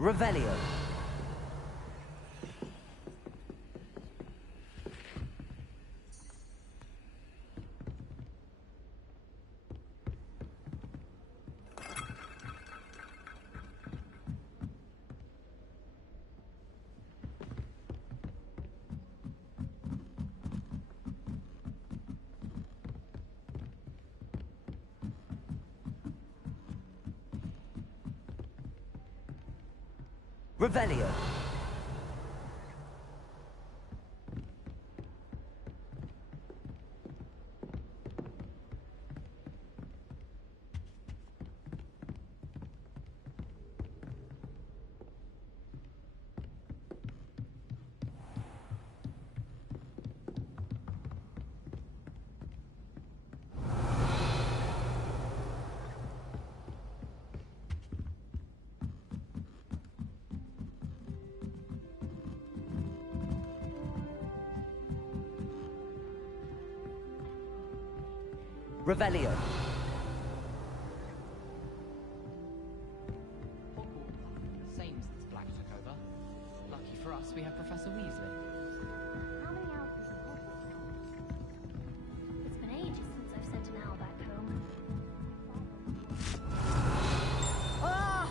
Revelio. Revelio. Revelio. Hogwarts, same since Black took over. Lucky for us, we have Professor Weasley. How many hours is in Hogwarts now? It's been ages since I've sent an owl back home. Ah!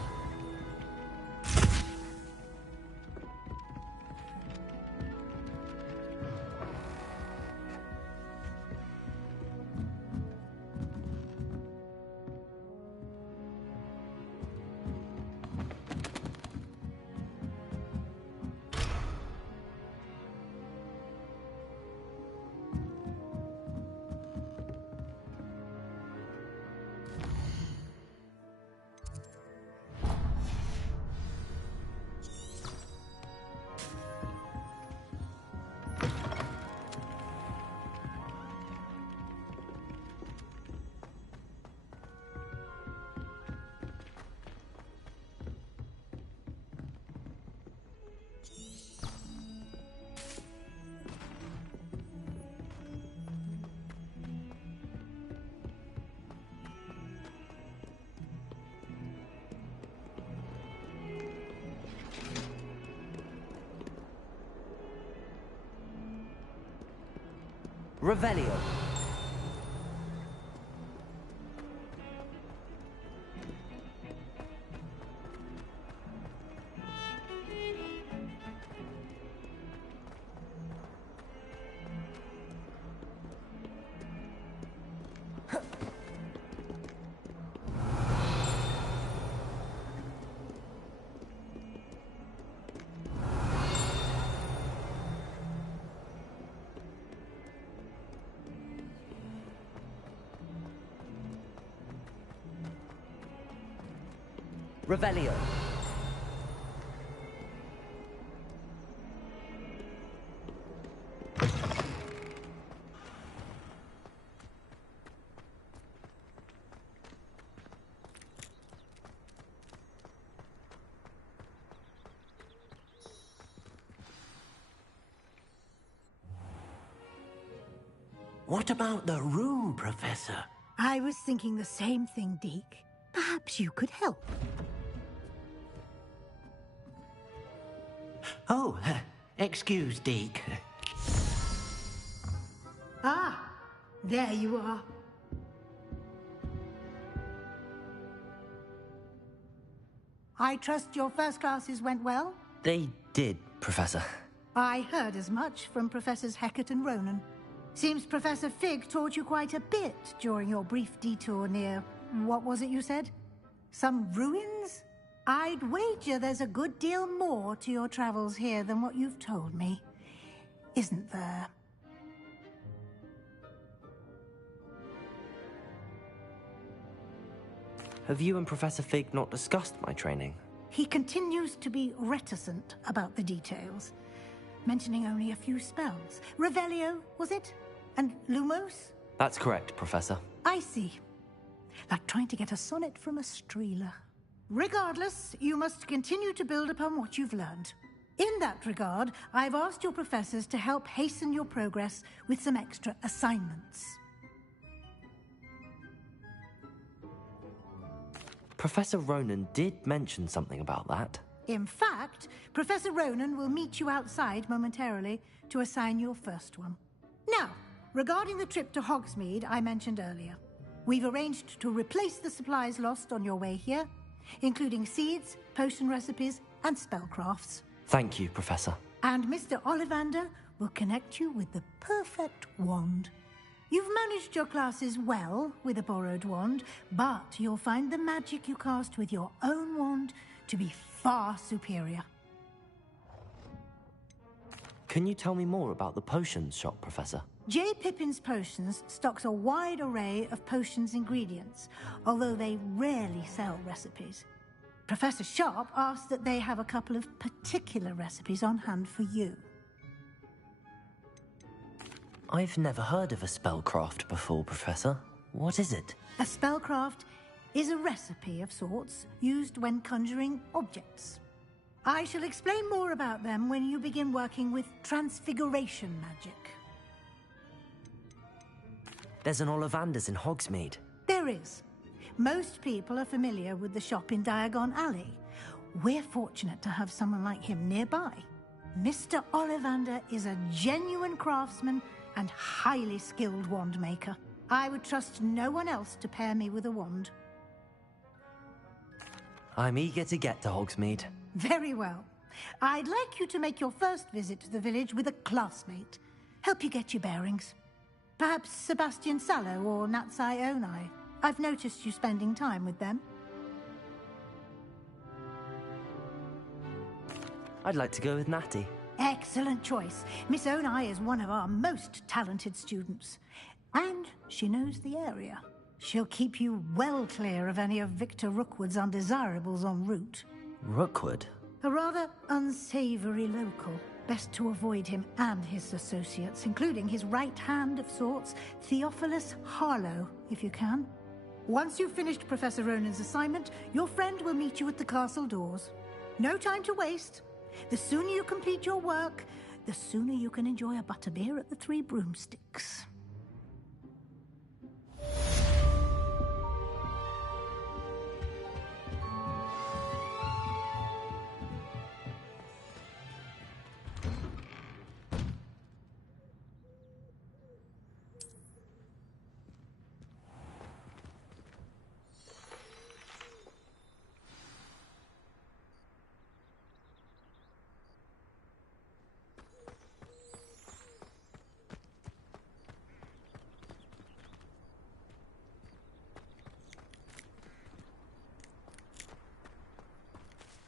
Revelio. Revelio. What about the room, Professor? I was thinking the same thing, Deke. Perhaps you could help. Oh, excuse, Deke. Ah, there you are. I trust your first classes went well? They did, Professor. I heard as much from Professors Hecat and Ronan. Seems Professor Fig taught you quite a bit during your brief detour near... what was it you said? Some ruins? I'd wager there's a good deal more to your travels here than what you've told me. Isn't there? Have you and Professor Fig not discussed my training? He continues to be reticent about the details, mentioning only a few spells. Revelio, was it? And Lumos? That's correct, Professor. I see. Like trying to get a sonnet from a streeler. Regardless, you must continue to build upon what you've learned. In that regard, I've asked your professors to help hasten your progress with some extra assignments. Professor Ronan did mention something about that. In fact, Professor Ronan will meet you outside momentarily to assign your first one. Now, regarding the trip to Hogsmeade I mentioned earlier, we've arranged to replace the supplies lost on your way here, including seeds, potion recipes, and spellcrafts. Thank you, Professor. And Mr. Ollivander will connect you with the perfect wand. You've managed your classes well with a borrowed wand, but you'll find the magic you cast with your own wand to be far superior. Can you tell me more about the potions shop, Professor? J. Pippin's Potions stocks a wide array of potions ingredients, although they rarely sell recipes. Professor Sharp asked that they have a couple of particular recipes on hand for you. I've never heard of a spellcraft before, Professor. What is it? A spellcraft is a recipe of sorts used when conjuring objects. I shall explain more about them when you begin working with transfiguration magic. There's an Ollivander's in Hogsmeade. There is. Most people are familiar with the shop in Diagon Alley. We're fortunate to have someone like him nearby. Mr. Ollivander is a genuine craftsman and highly skilled wand maker. I would trust no one else to pair me with a wand. I'm eager to get to Hogsmeade. Very well. I'd like you to make your first visit to the village with a classmate. Help you get your bearings. Perhaps Sebastian Sallow or Natsai Onai. I've noticed you spending time with them. I'd like to go with Natty. Excellent choice. Miss Onai is one of our most talented students. And she knows the area. She'll keep you well clear of any of Victor Rookwood's undesirables en route. Rookwood? A rather unsavory local. Best to avoid him and his associates, including his right hand of sorts, Theophilus Harlow, if you can. Once you've finished Professor Ronan's assignment, your friend will meet you at the castle doors. No time to waste. The sooner you complete your work, the sooner you can enjoy a butterbeer at the Three Broomsticks.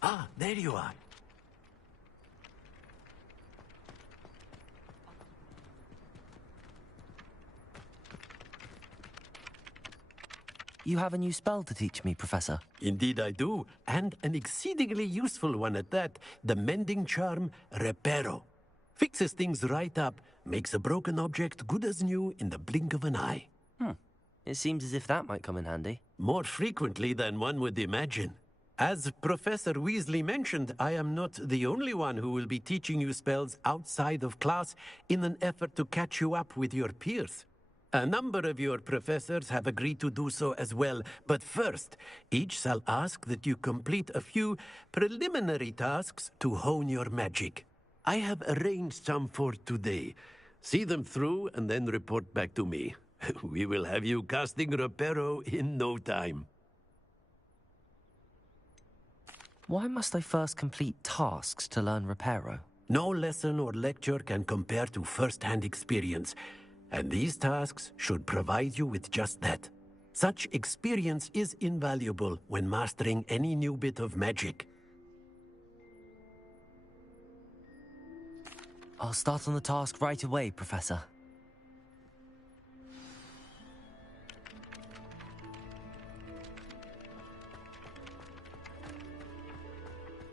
Ah, there you are. You have a new spell to teach me, Professor. Indeed I do, and an exceedingly useful one at that. The mending charm, Reparo. Fixes things right up, makes a broken object good as new in the blink of an eye. It seems as if that might come in handy. More frequently than one would imagine. As Professor Weasley mentioned, I am not the only one who will be teaching you spells outside of class in an effort to catch you up with your peers. A number of your professors have agreed to do so as well, but first, each shall ask that you complete a few preliminary tasks to hone your magic. I have arranged some for today. See them through and then report back to me. We will have you casting Reparo in no time. Why must I first complete tasks to learn Reparo? No lesson or lecture can compare to first-hand experience, and these tasks should provide you with just that. Such experience is invaluable when mastering any new bit of magic. I'll start on the task right away, Professor.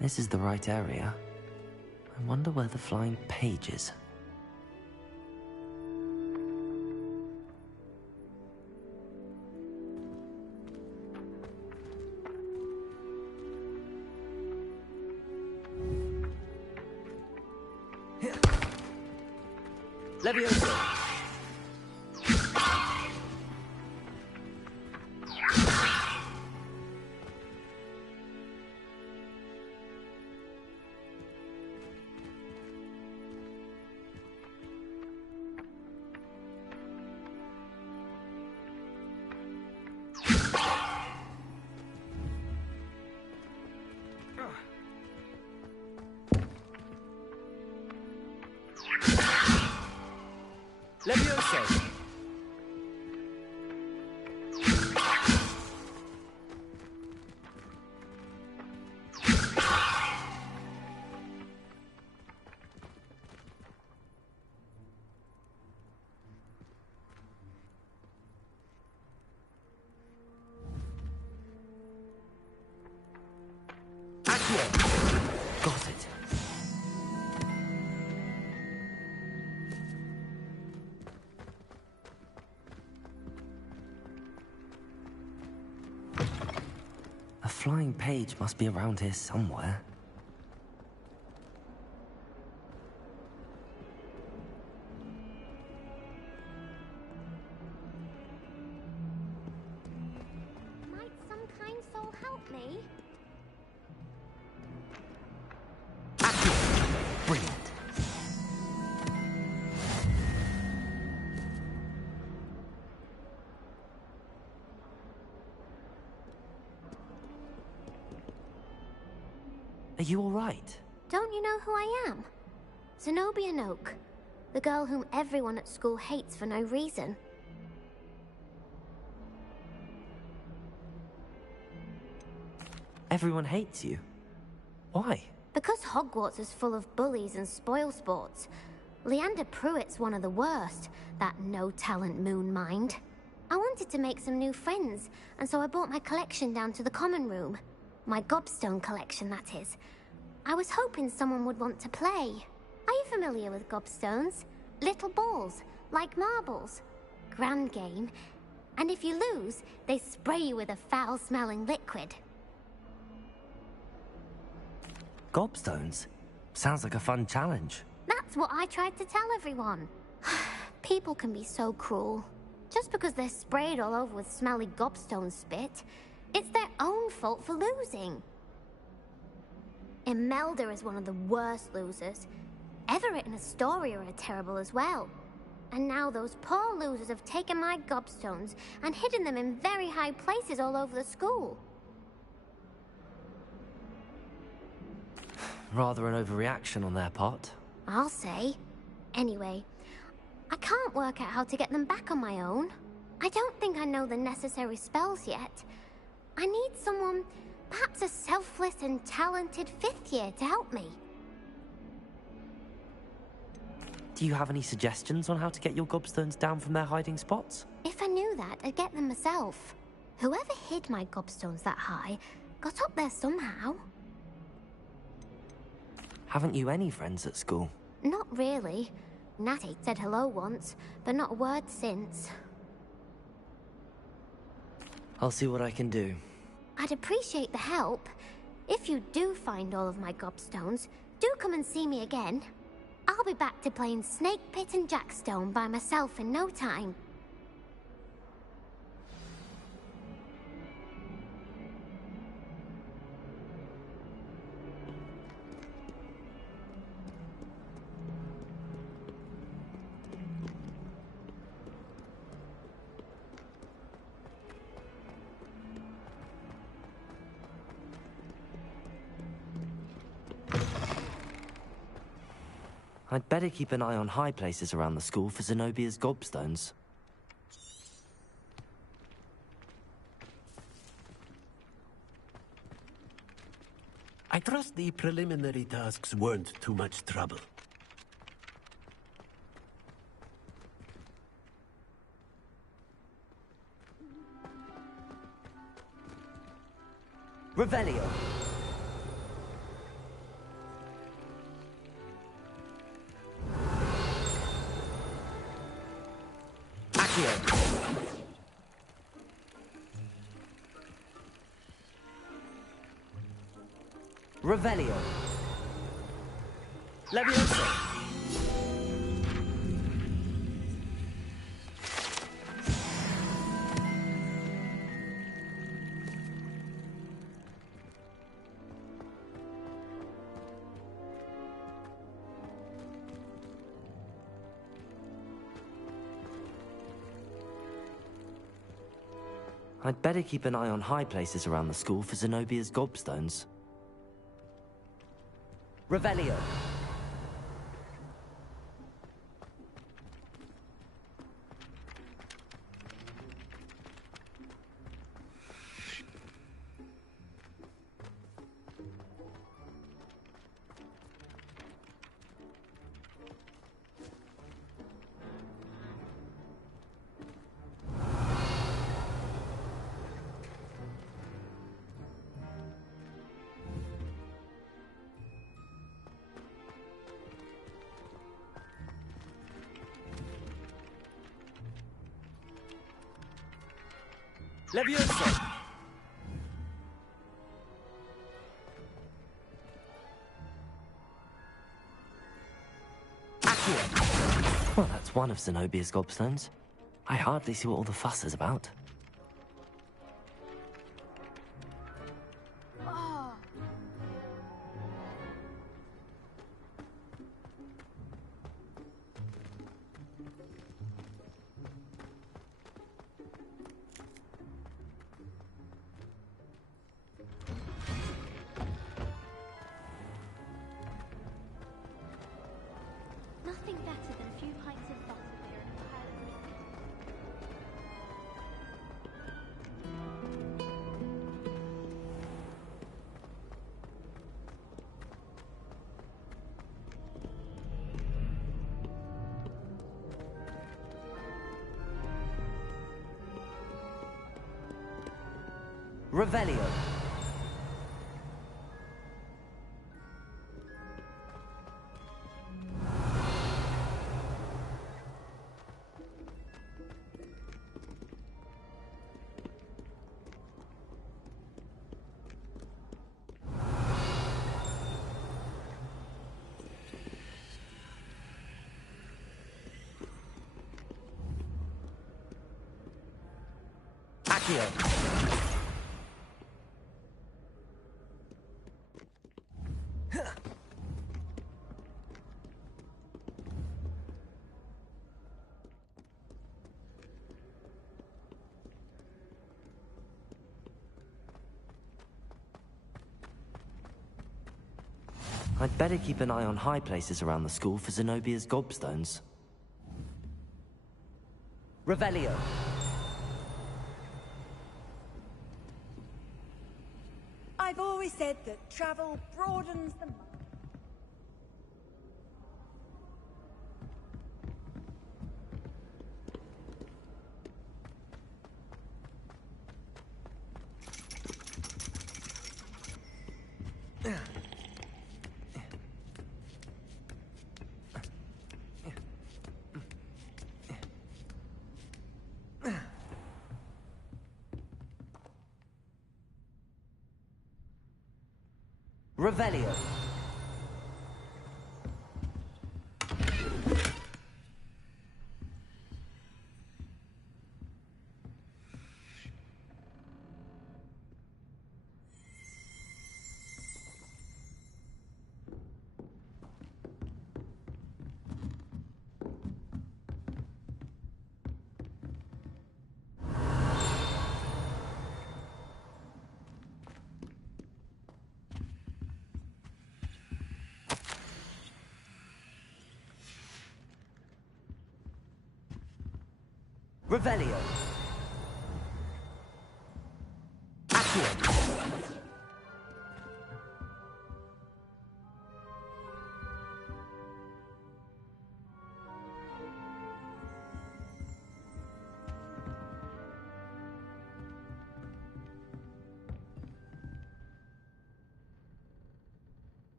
This is the right area. I wonder where the flying page is. Leviosa! Levioso! Got it. A flying page must be around here somewhere. Might some kind soul help me? Brilliant. Are you all right? Don't you know who I am? Zenobia Noak, the girl whom everyone at school hates for no reason. Everyone hates you. Why? Because Hogwarts is full of bullies and spoilsports. Leander Pruitt's one of the worst, that no-talent moon mind. I wanted to make some new friends, and so I brought my collection down to the common room. My gobstone collection, that is. I was hoping someone would want to play. Are you familiar with gobstones? Little balls, like marbles. Grand game. And if you lose, they spray you with a foul-smelling liquid. Gobstones? Sounds like a fun challenge. That's what I tried to tell everyone. People can be so cruel. Just because they're sprayed all over with smelly gobstone spit, it's their own fault for losing. Imelda is one of the worst losers. Everett and Astoria are terrible as well. And now those poor losers have taken my gobstones and hidden them in very high places all over the school. Rather an overreaction on their part. I'll say. Anyway, I can't work out how to get them back on my own. I don't think I know the necessary spells yet. I need someone, perhaps a selfless and talented fifth year to help me. Do you have any suggestions on how to get your gobstones down from their hiding spots? If I knew that, I'd get them myself. Whoever hid my gobstones that high got up there somehow. Haven't you any friends at school? Not really. Natty said hello once, but not a word since. I'll see what I can do. I'd appreciate the help. If you do find all of my gobstones, do come and see me again. I'll be back to playing Snake Pit and Jackstone by myself in no time. I'd better keep an eye on high places around the school for Zenobia's gobstones. I trust the preliminary tasks weren't too much trouble. Revelio! Revelio. Levioso. I'd better keep an eye on high places around the school for Zenobia's gobstones. Revelio. Levioso! Accio! Well, that's one of Zenobia's gobstones. I hardly see what all the fuss is about. Nothing better than a few pints of butterbeer and a pile of milk. Revelio. Accio. I'd better keep an eye on high places around the school for Zenobia's gobstones. Revelio. I've always said that travel broadens the mind. Revelio. Revelio. Accio.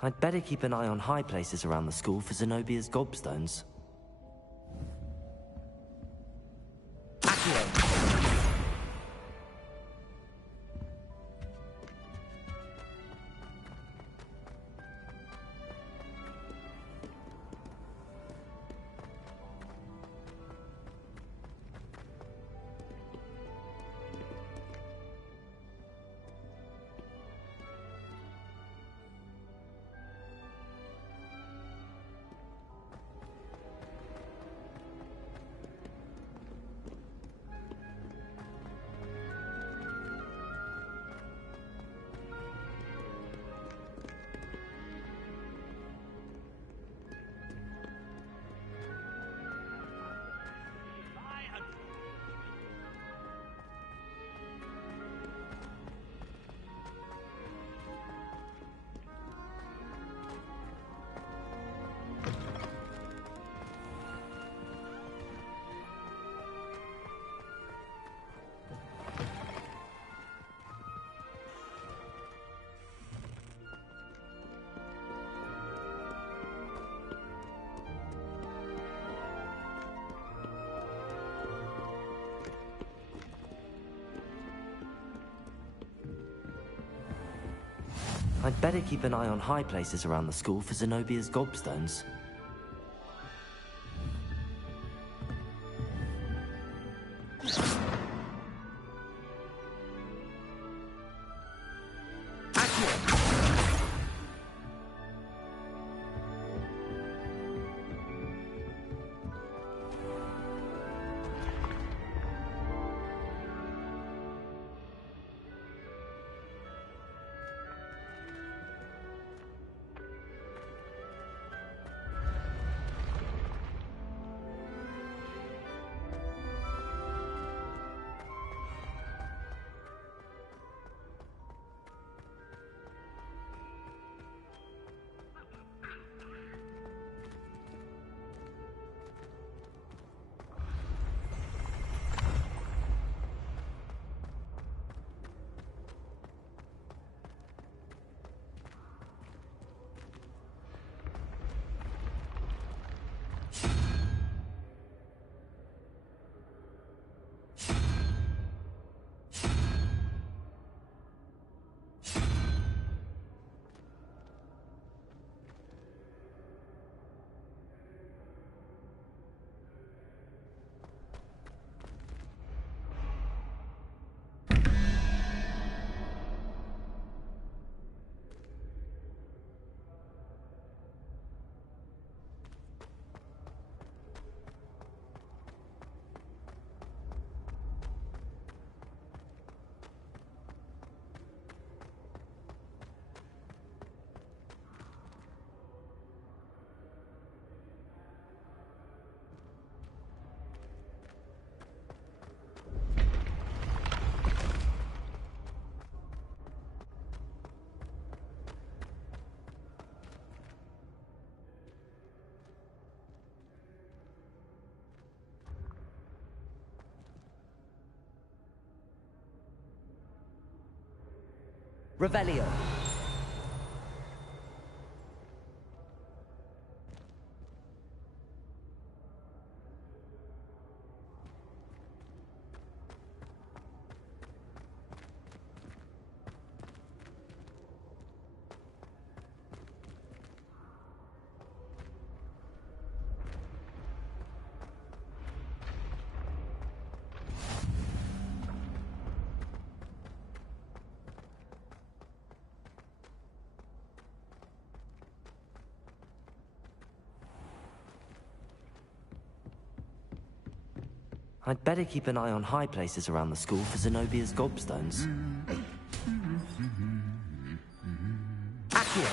I'd better keep an eye on high places around the school for Zenobia's gobstones. Accio. I'd better keep an eye on high places around the school for Zenobia's gobstones. Revelio. I'd better keep an eye on high places around the school for Zenobia's gobstones. Accio.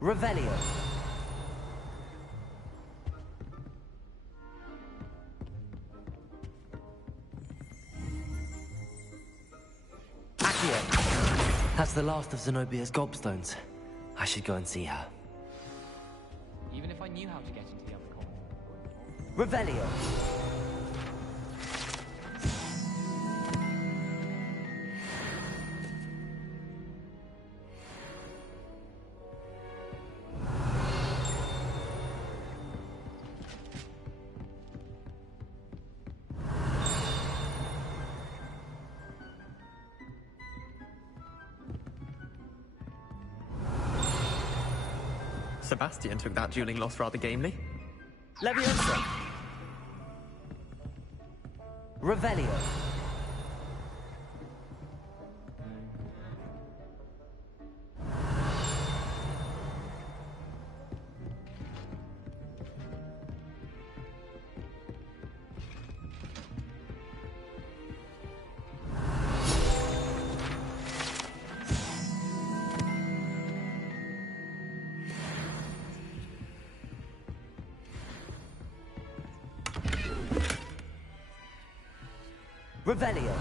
Revelio. Accio. That's the last of Zenobia's gobstones. I should go and see her. Even if I knew how to get into the other corner. Revelio. Sebastian took that dueling loss rather gamely. Leviosa. Revelio. Revelio.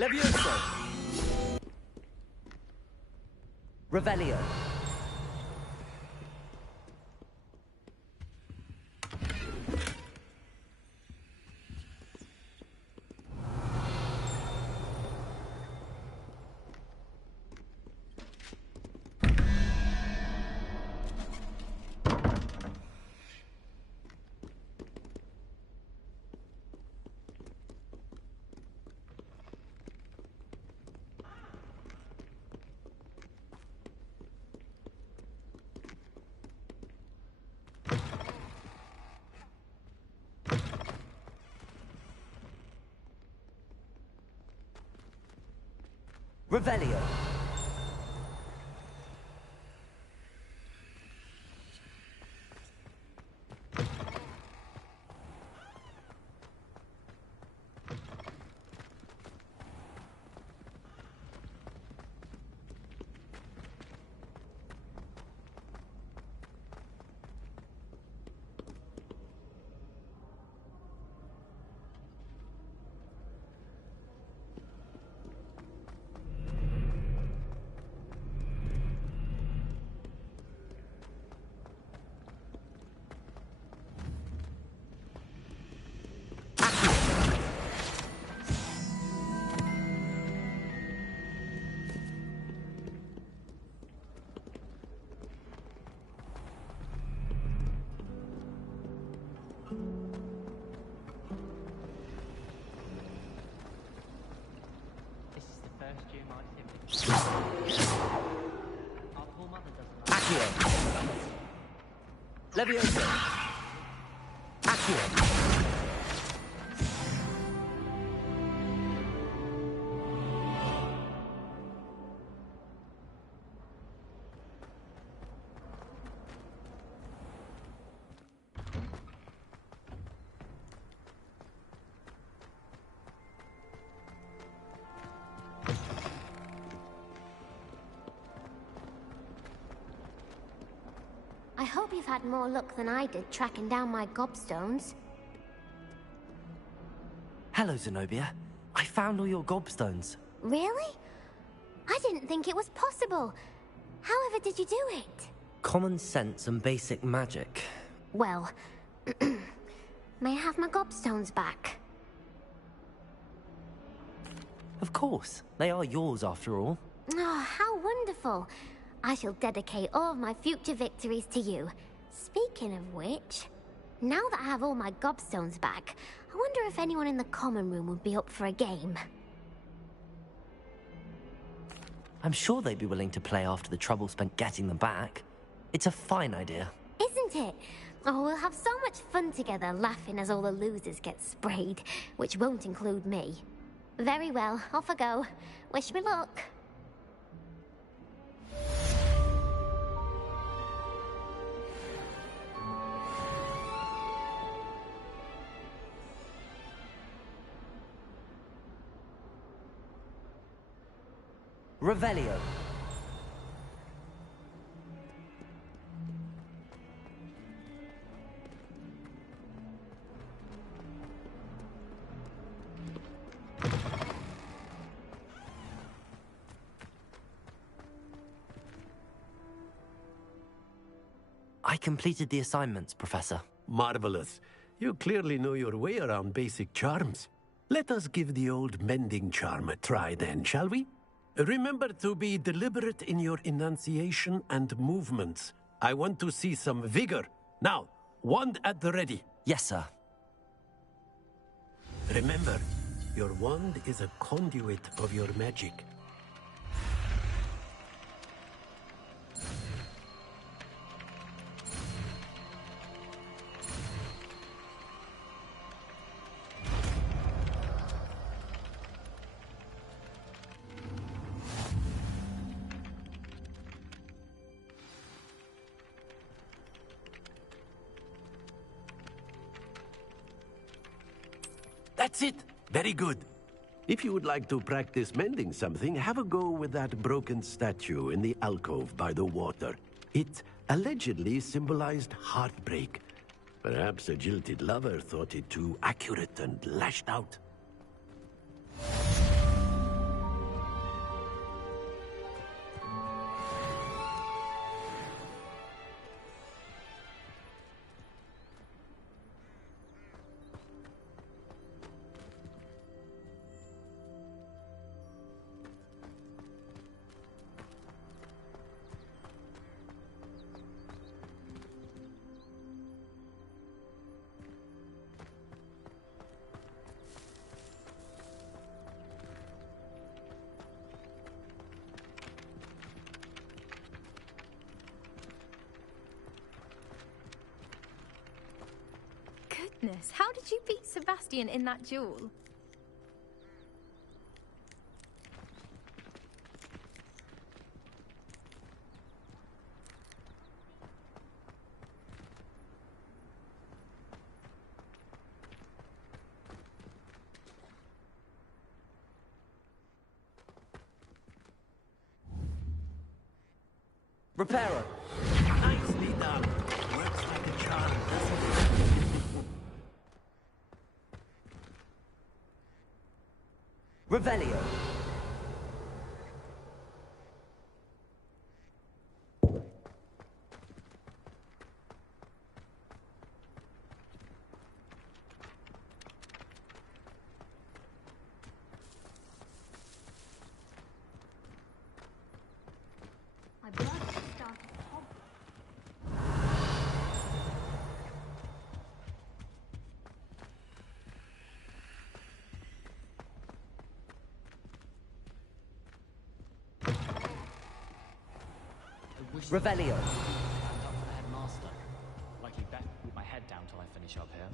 Levioso! Revelio. Revelio. This is the first year my sim. Our poor mother doesn't like Accio. Levioso. Accio. I hope you've had more luck than I did tracking down my gobstones. Hello, Zenobia. I found all your gobstones. Really? I didn't think it was possible. However did you do it? Common sense and basic magic. Well, may I have my gobstones back? Of course. They are yours after all. Oh, how wonderful. I shall dedicate all of my future victories to you. Speaking of which, now that I have all my gobstones back, I wonder if anyone in the common room would be up for a game. I'm sure they'd be willing to play after the trouble spent getting them back. It's a fine idea. Isn't it? Oh, we'll have so much fun together, laughing as all the losers get sprayed, which won't include me. Very well, off I go. Wish me luck. Revelio. I completed the assignments, Professor. Marvelous. You clearly know your way around basic charms. Let us give the old mending charm a try then, shall we? Remember to be deliberate in your enunciation and movements. I want to see some vigor. Now, wand at the ready. Yes, sir. Remember, your wand is a conduit of your magic. That's it. Very good. If you would like to practice mending something, have a go with that broken statue in the alcove by the water. It allegedly symbolized heartbreak. Perhaps a jilted lover thought it too accurate and lashed out. goodness, how did you beat Sebastian in that duel? Reparo. Nicely done. Works like a charm, doesn't it? Revelio. My blood started to pump. I wish Revelio. Stand up for the headmaster. Likely best to keep my head down till I finish up here.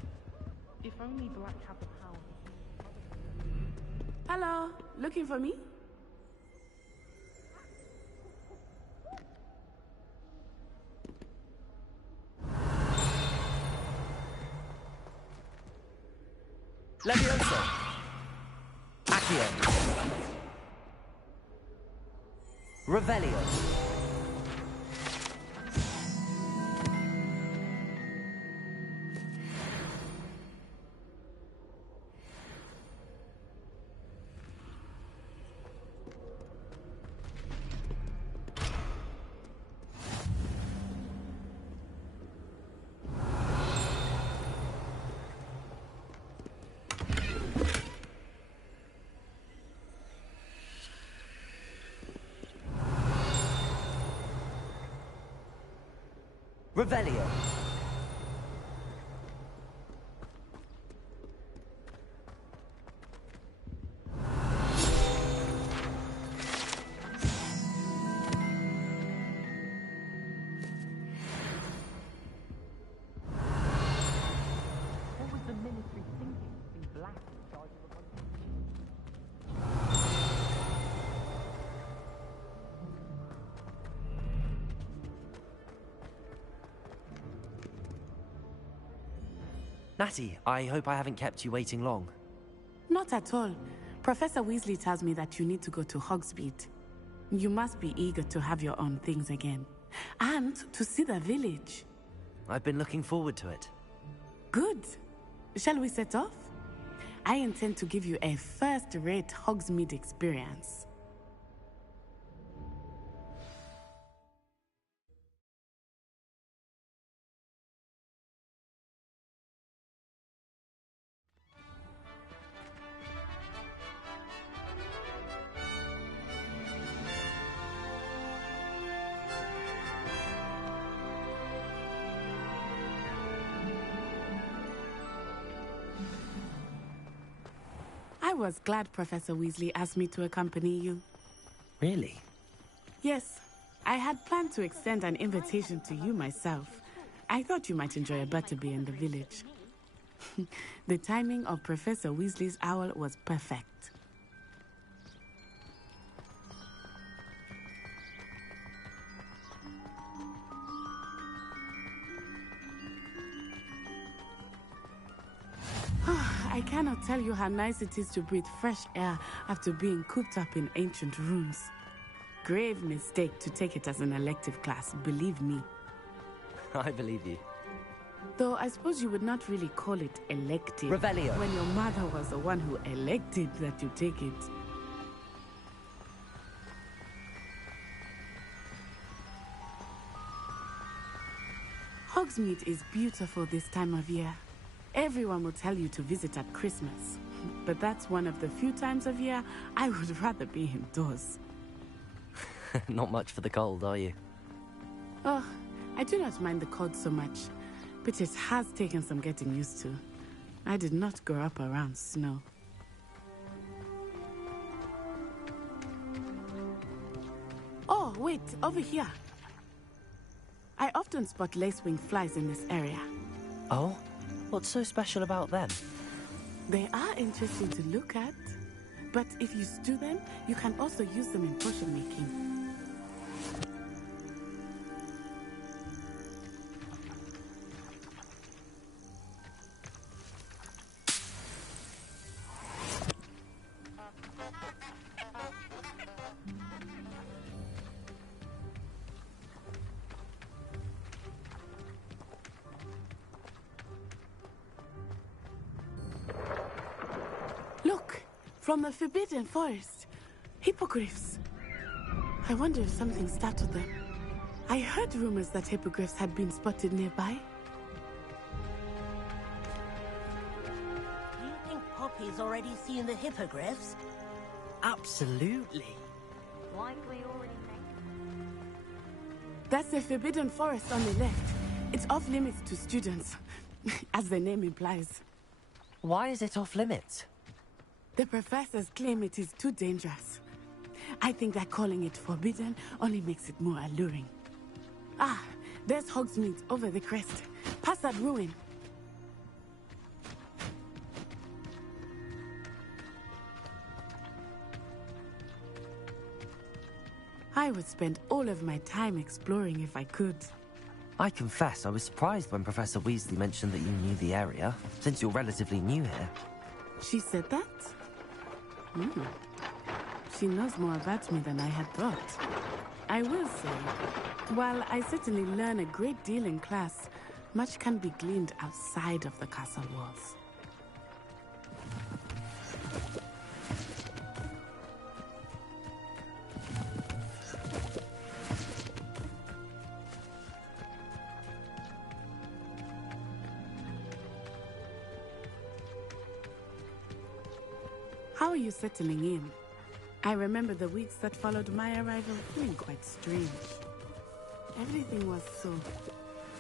If only Black had the power. Hello, looking for me? Levioso. Accio. Revelio. Revelio. What was the ministry thinking? Being black in charge of a bunch of... Natty, I hope I haven't kept you waiting long. Not at all. Professor Weasley tells me that you need to go to Hogsmeade. You must be eager to have your own things again. And to see the village. I've been looking forward to it. Good. Shall we set off? I intend to give you a first-rate Hogsmeade experience. I was glad Professor Weasley asked me to accompany you. Really? Yes, I had planned to extend an invitation to you myself. I thought you might enjoy a butterbeer in the village. The timing of Professor Weasley's owl was perfect. I cannot tell you how nice it is to breathe fresh air after being cooped up in ancient rooms. Grave mistake to take it as an elective class, believe me. I believe you. Though I suppose you would not really call it elective. Revelio. When your mother was the one who elected that you take it. Hogsmeade is beautiful this time of year. Everyone will tell you to visit at Christmas. But that's one of the few times of year I would rather be indoors. Not much for the cold, are you? Oh, I do not mind the cold so much. But it has taken some getting used to. I did not grow up around snow. Oh, wait, over here. I often spot lacewing flies in this area. Oh? What's so special about them? They are interesting to look at, but if you stew them, you can also use them in potion making. Look, from the Forbidden Forest. Hippogriffs. I wonder if something startled them. I heard rumors that hippogriffs had been spotted nearby. Do you think Poppy's already seen the hippogriffs? Absolutely. Like we already mentioned. That's the Forbidden Forest on the left. It's off limits to students, as the name implies. Why is it off limits? The professors claim it is too dangerous. I think that calling it forbidden only makes it more alluring. Ah, there's Hogsmeade over the crest. Past that ruin. I would spend all of my time exploring if I could. I confess I was surprised when Professor Weasley mentioned that you knew the area, since you're relatively new here. She said that? She knows more about me than I had thought. I will say, while I certainly learn a great deal in class, much can be gleaned outside of the castle walls. How are you settling in? I remember the weeks that followed my arrival feeling quite strange. Everything was so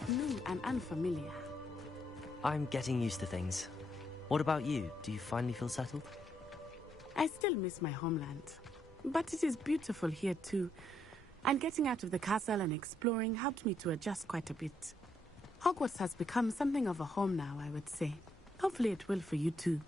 new and unfamiliar. I'm getting used to things. What about you? Do you finally feel settled? I still miss my homeland, but it is beautiful here too. And getting out of the castle and exploring helped me to adjust quite a bit. Hogwarts has become something of a home now, I would say. Hopefully it will for you too.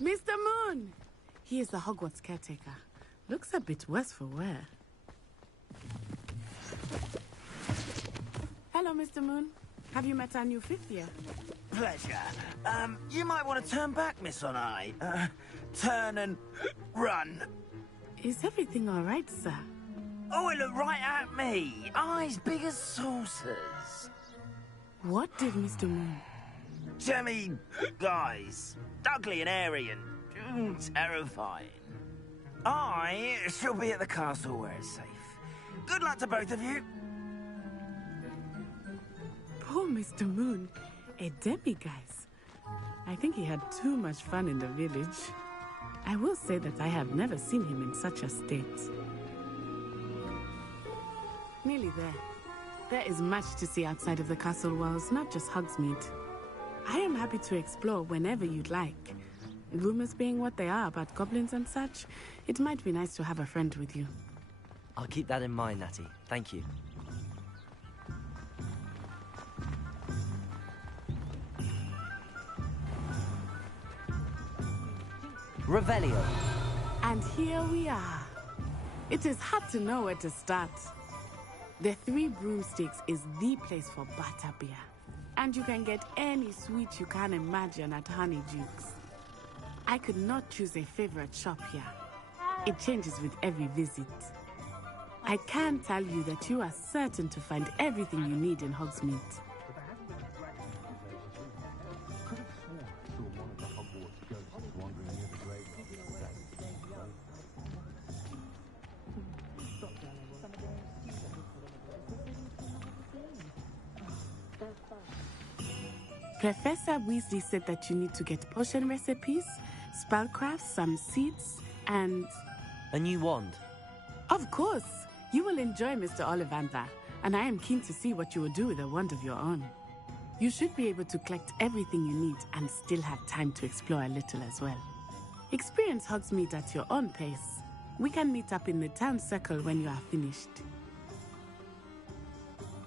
Mr. Moon! He is the Hogwarts caretaker. Looks a bit worse for wear. Hello, Mr. Moon. Have you met our new fifth year? Pleasure. You might want to turn back, Miss Onai. Turn and run. Is everything all right, sir? Oh, it looked right at me. Eyes big as saucers. What did Mr. Moon? Jemmy, guys. Ugly and airy and terrifying. I shall be at the castle where it's safe. Good luck to both of you. Poor Mr. Moon. A demiguise. I think he had too much fun in the village. I will say that I have never seen him in such a state. Nearly there. There is much to see outside of the castle walls, not just Hogsmeade. I am happy to explore whenever you'd like. Rumors being what they are about goblins and such, it might be nice to have a friend with you. I'll keep that in mind, Natty. Thank you. Revelio. And here we are. It is hard to know where to start. The Three Broomsticks is the place for butterbeer. And you can get any sweet you can imagine at Honeydukes. I could not choose a favorite shop here. It changes with every visit. I can tell you that you are certain to find everything you need in Hogsmeade. Professor Weasley said that you need to get potion recipes, spellcrafts, some seeds, and... A new wand? Of course! You will enjoy Mr. Ollivander. and I am keen to see what you will do with a wand of your own. You should be able to collect everything you need and still have time to explore a little as well. Experience Hogsmeade at your own pace. We can meet up in the town circle when you are finished.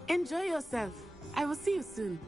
Enjoy yourself. I will see you soon.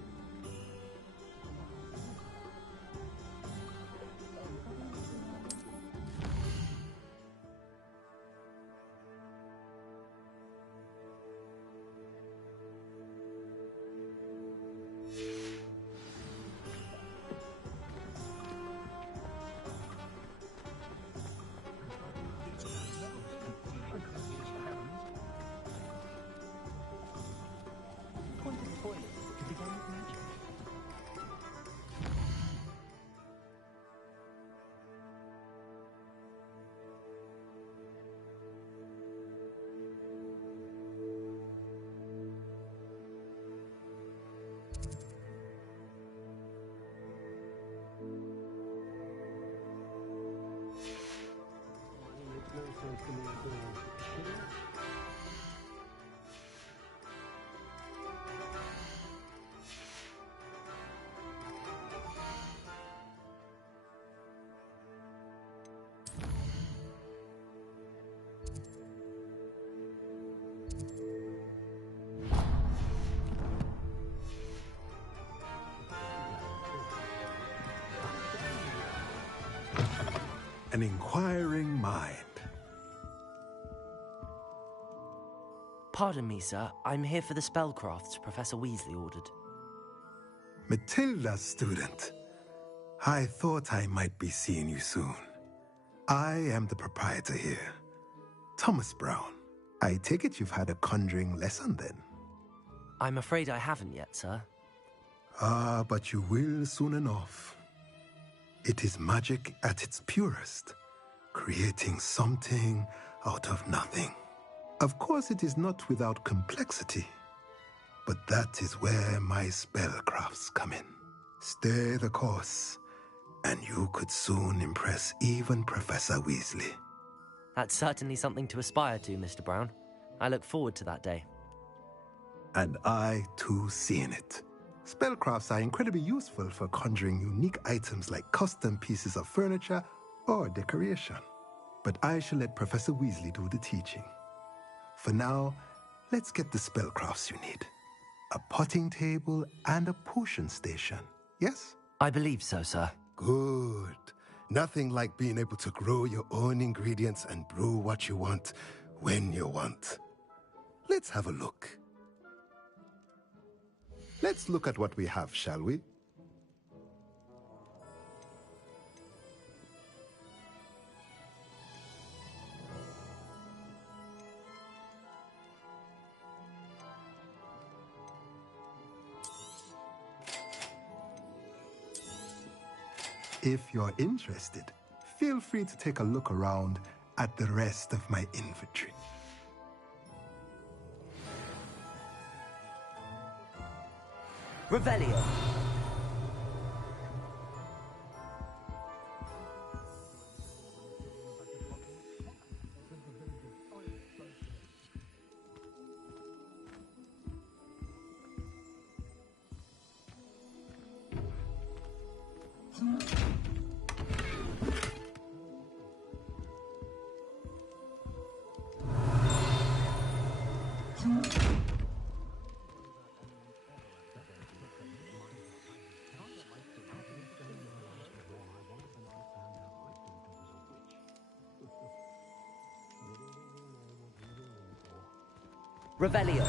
An inquiring mind. Pardon me, sir. I'm here for the spellcrafts Professor Weasley ordered. Matilda's student. I thought I might be seeing you soon. I am the proprietor here, Thomas Brown. I take it you've had a conjuring lesson then? I'm afraid I haven't yet, sir. Ah, but you will soon enough. It is magic at its purest, creating something out of nothing. Of course, it is not without complexity, but that is where my spellcrafts come in. Stay the course, and you could soon impress even Professor Weasley. That's certainly something to aspire to, Mr. Brown. I look forward to that day. And I, too, seeing it. Spellcrafts are incredibly useful for conjuring unique items like custom pieces of furniture or decoration. But I shall let Professor Weasley do the teaching. For now, let's get the spellcrafts you need. A potting table and a potion station, yes? I believe so, sir. Good. Nothing like being able to grow your own ingredients and brew what you want when you want. Let's have a look. Let's look at what we have, shall we? If you're interested, feel free to take a look around at the rest of my inventory. Revelio. Revelio.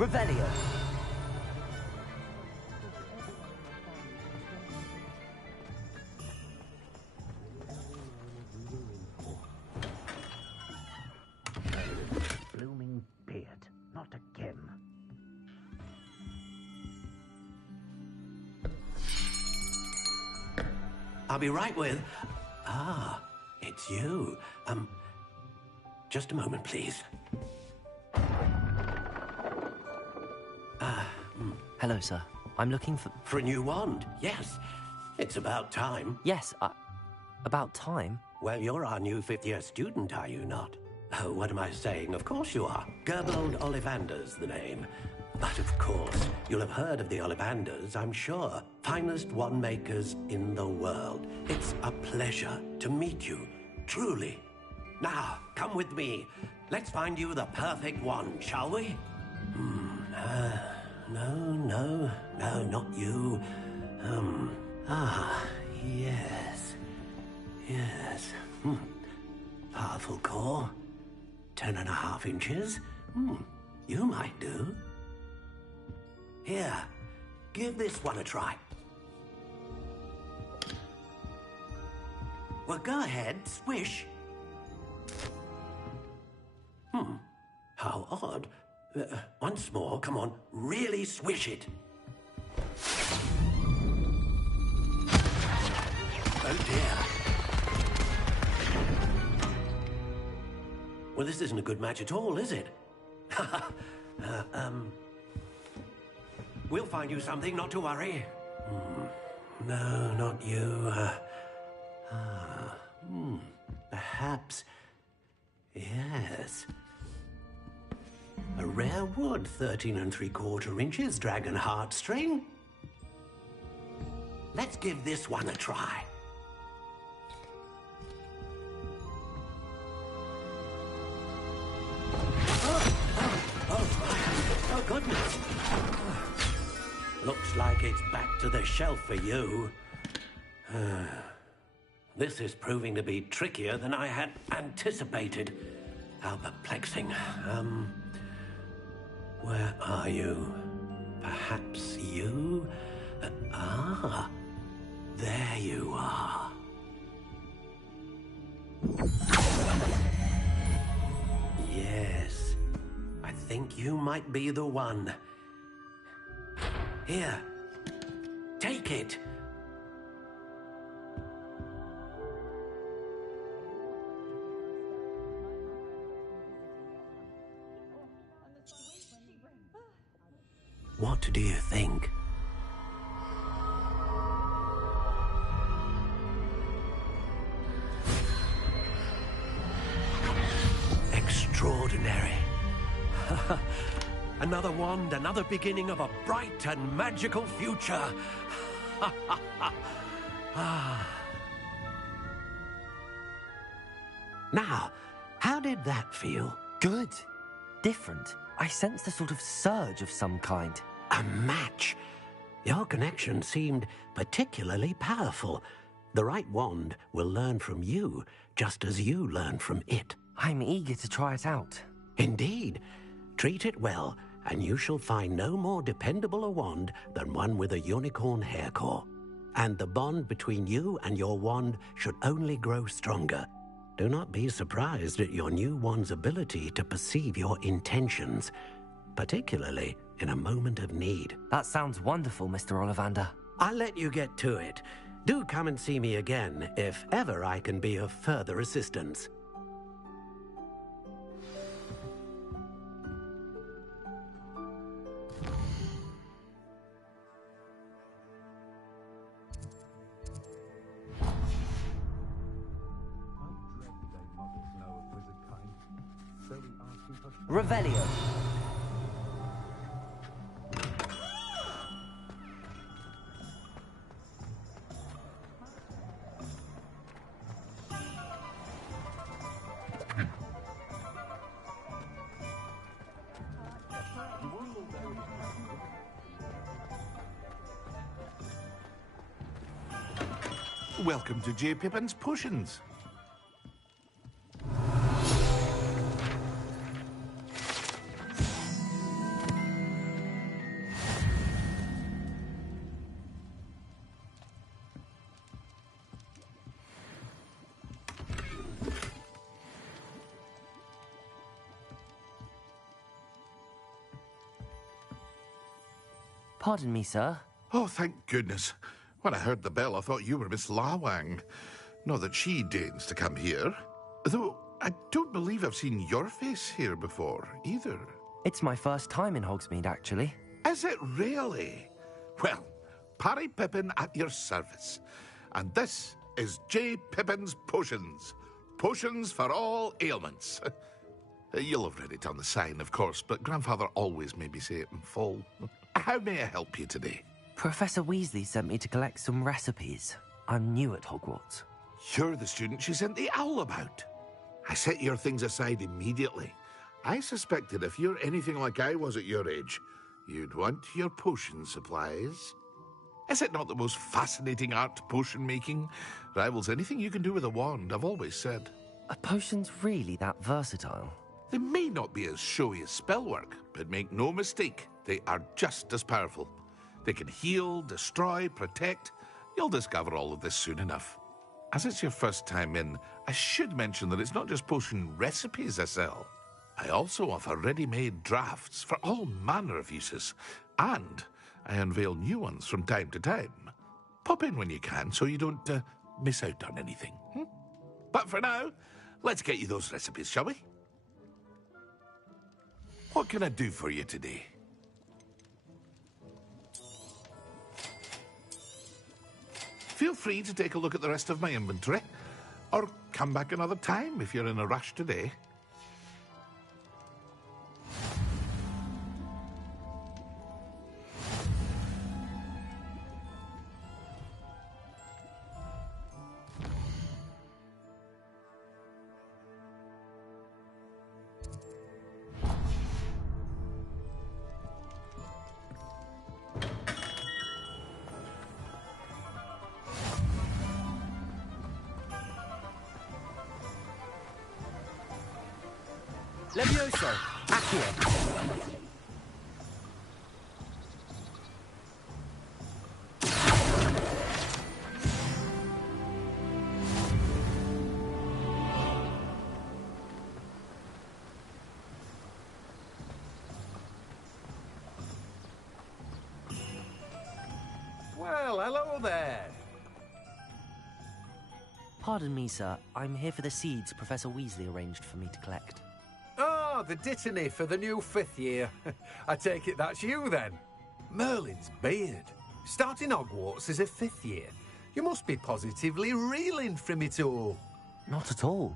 Revelio. Blooming beard. Not again. I'll be right with... Ah, it's you. Just a moment, please. Hello, sir. I'm looking for... For a new wand, yes. It's about time. Yes, about time? Well, you're our new fifth-year student, are you not? Oh, what am I saying? Of course you are. Gerbold Ollivander's the name. But of course, you'll have heard of the Ollivanders, I'm sure. Finest wand makers in the world. It's a pleasure to meet you, truly. Now, come with me. Let's find you the perfect wand, shall we? No, not you. Yes. Powerful core. 10.5 inches. You might do. Here, give this one a try. Well, go ahead, swish. How odd. Once more, come on, really swish it. Oh dear. Well, this isn't a good match at all, is it? We'll find you something, not to worry. No, not you. Perhaps... Yes. A rare wood, 13 3/4 inches, dragon heartstring. Let's give this one a try. Oh, goodness. Looks like it's back to the shelf for you. This is proving to be trickier than I had anticipated. How perplexing. Where are you? Perhaps you? There you are. Yes, I think you might be the one. Here, take it. What do you think? Extraordinary. Another wand, another beginning of a bright and magical future. Now, how did that feel? Good. Different. I sensed a sort of surge of some kind. A match. Your connection seemed particularly powerful. The right wand will learn from you, just as you learn from it. I'm eager to try it out. Indeed. Treat it well, and you shall find no more dependable a wand than one with a unicorn hair core. And the bond between you and your wand should only grow stronger. Do not be surprised at your new wand's ability to perceive your intentions, particularly in a moment of need. That sounds wonderful, Mr. Ollivander. I'll let you get to it. Do come and see me again if ever I can be of further assistance. Revelio. Welcome to J. Pippin's Potions. Pardon me, sir. Oh, thank goodness. When I heard the bell, I thought you were Miss Lawang. Not that she deigns to come here. Though, I don't believe I've seen your face here before, either. It's my first time in Hogsmeade, actually. Is it really? Well, Parry Pippin at your service. And this is J. Pippin's Potions. Potions for all ailments. You'll have read it on the sign, of course, but Grandfather always made me say it in full. How may I help you today? Professor Weasley sent me to collect some recipes. I'm new at Hogwarts. You're the student she sent the owl about. I set your things aside immediately. I suspected if you're anything like I was at your age, you'd want your potion supplies. Is it not the most fascinating art, potion making? Rivals anything you can do with a wand, I've always said. Are potions really that versatile? They may not be as showy as spellwork, but make no mistake, they are just as powerful. They can heal, destroy, protect. You'll discover all of this soon enough. As it's your first time in, I should mention that it's not just potion recipes I sell. I also offer ready-made drafts for all manner of uses, and I unveil new ones from time to time. Pop in when you can so you don't miss out on anything. But for now, let's get you those recipes, shall we? What can I do for you today? Feel free to take a look at the rest of my inventory, or come back another time if you're in a rush today. Levioso, Accio. Well, hello there. Pardon me, sir. I'm here for the seeds Professor Weasley arranged for me to collect. Oh, the dittany for the new 5th year. I take it that's you, then. Merlin's beard. Starting Hogwarts as a 5th year. You must be positively reeling from it all. Not at all.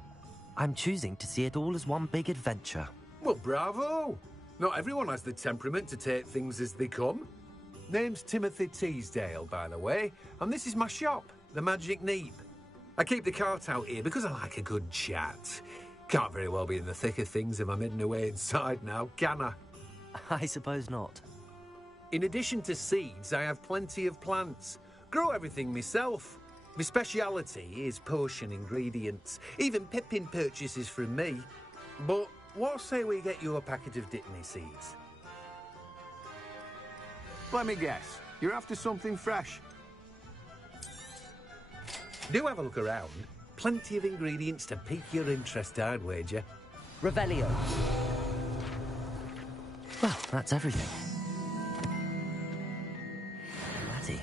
I'm choosing to see it all as one big adventure. Well, bravo. Not everyone has the temperament to take things as they come. Name's Timothy Teasdale, by the way, and this is my shop, the Magic Neep. I keep the cart out here because I like a good chat. Can't very well be in the thick of things if I'm hidden away inside now, can I? I suppose not. In addition to seeds, I have plenty of plants. Grow everything myself. My speciality is potion ingredients. Even Pippin purchases from me. But what say we get you a packet of dittany seeds? Let me guess. You're after something fresh. Do have a look around. Plenty of ingredients to pique your interest, I'd wager. Revelio. Well, that's everything. Ready.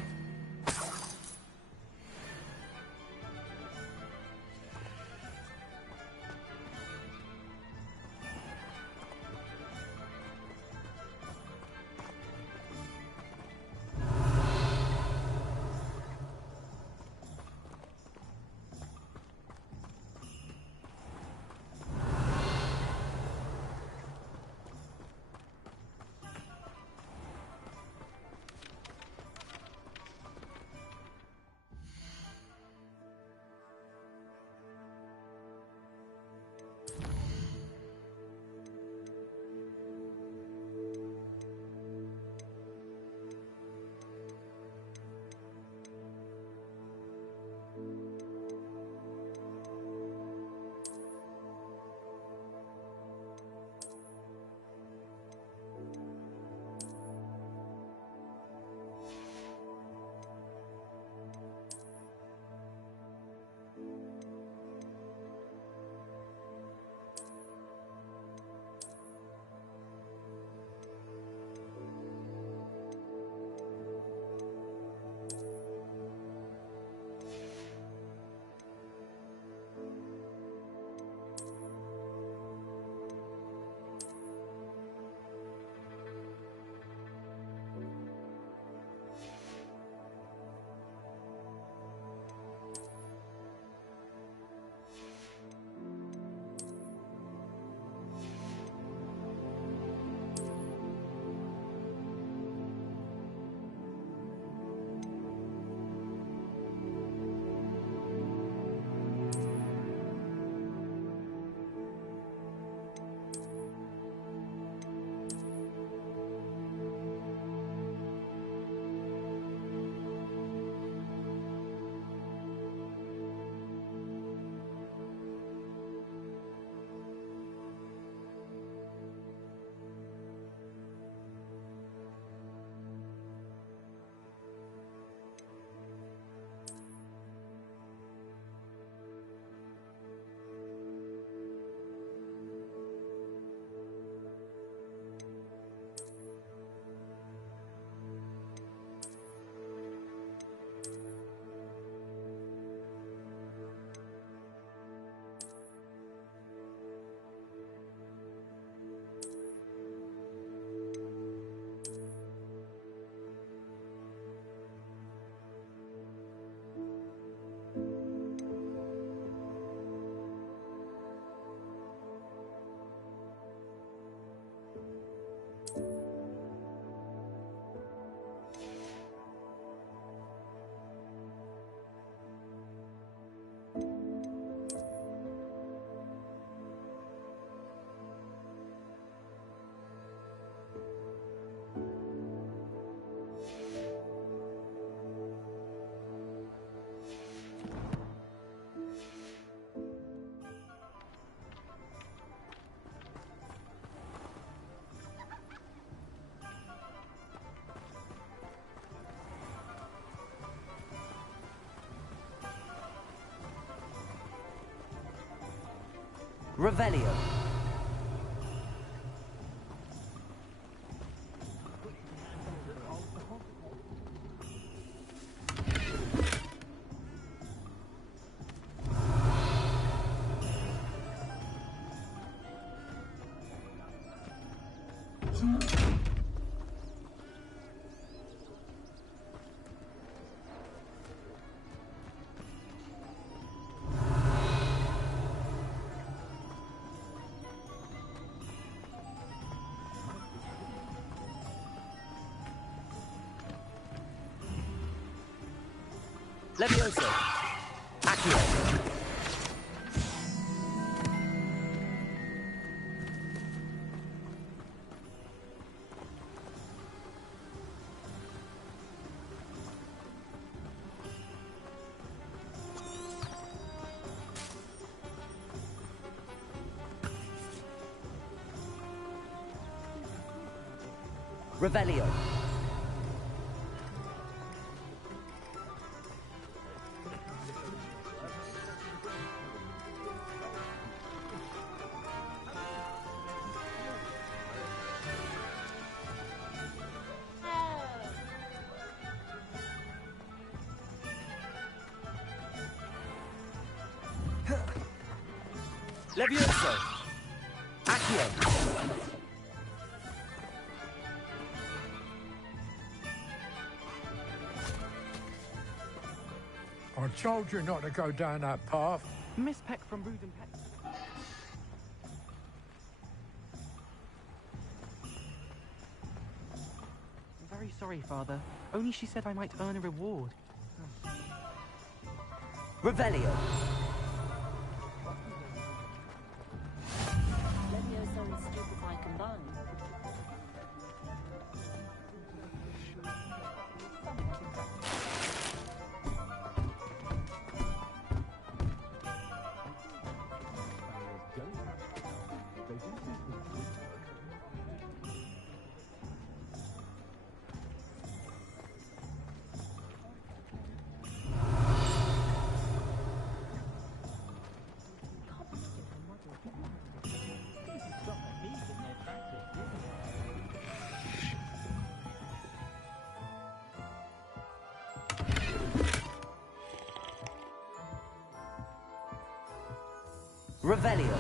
Revelio. Levioso. Accio. Revelio. Levioso. Accio. I told you not to go down that path. Miss Peck from Brood and Pet. I'm very sorry, Father. Only she said I might earn a reward. Revelio. Levioso and Stupefy combined. Revelio.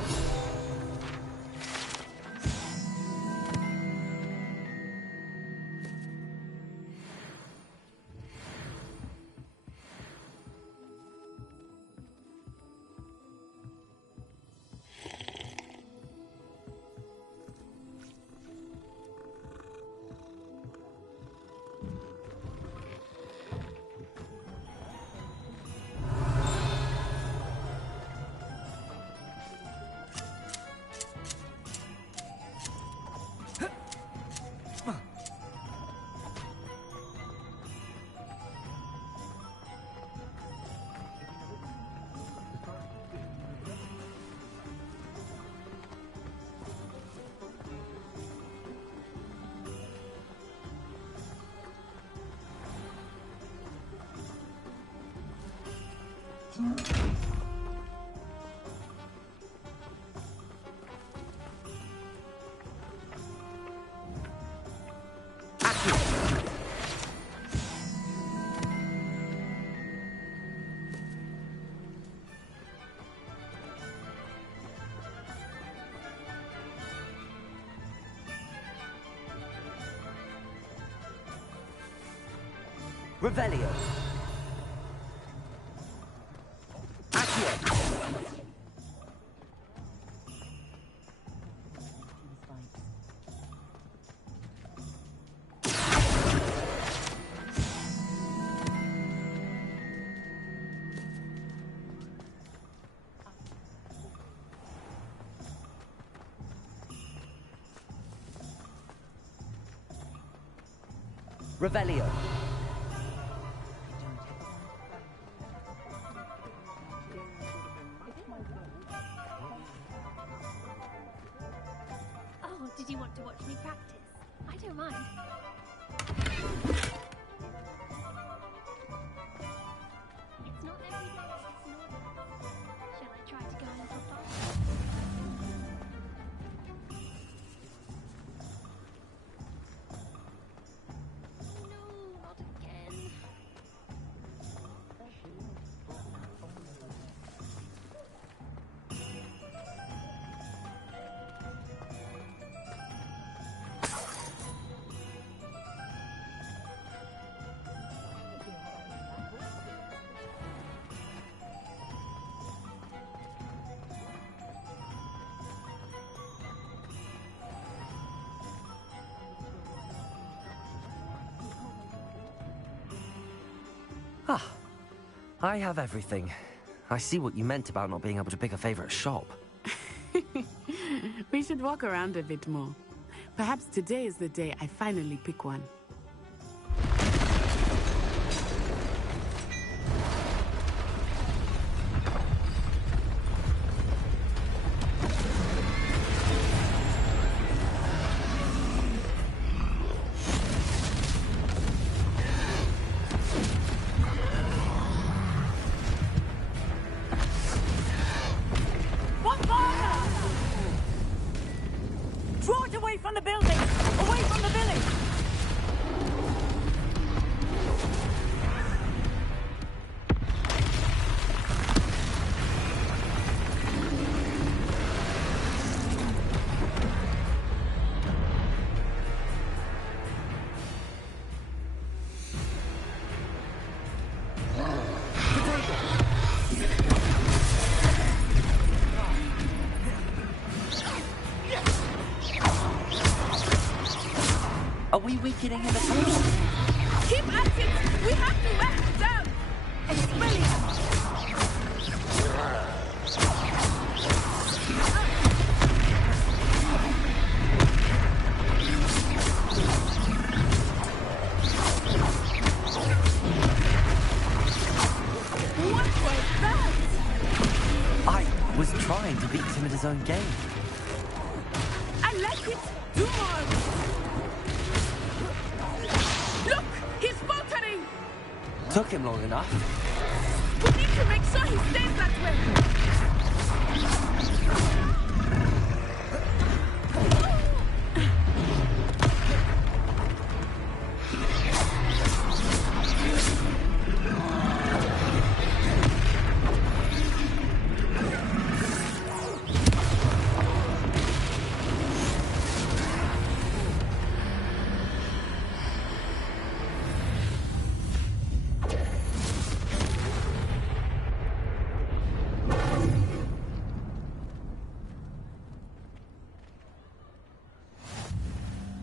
Revelio. Accio. Revelio. Oh, did you want to watch me practice? I don't mind. It's not every day it's naughty. Shall I try to go and pop off? I have everything. I see what you meant about not being able to pick a favorite shop. We should walk around a bit more. Perhaps today is the day I finally pick one. Draw it away from the building! Away from the village! Are we weakening him at all? Keep at it! We have to wear him down! Expelliarmus! What was that? I was trying to beat him at his own game. I like it! Do more! Look! He's faltering! Took him long enough. We need to make sure he stays that way!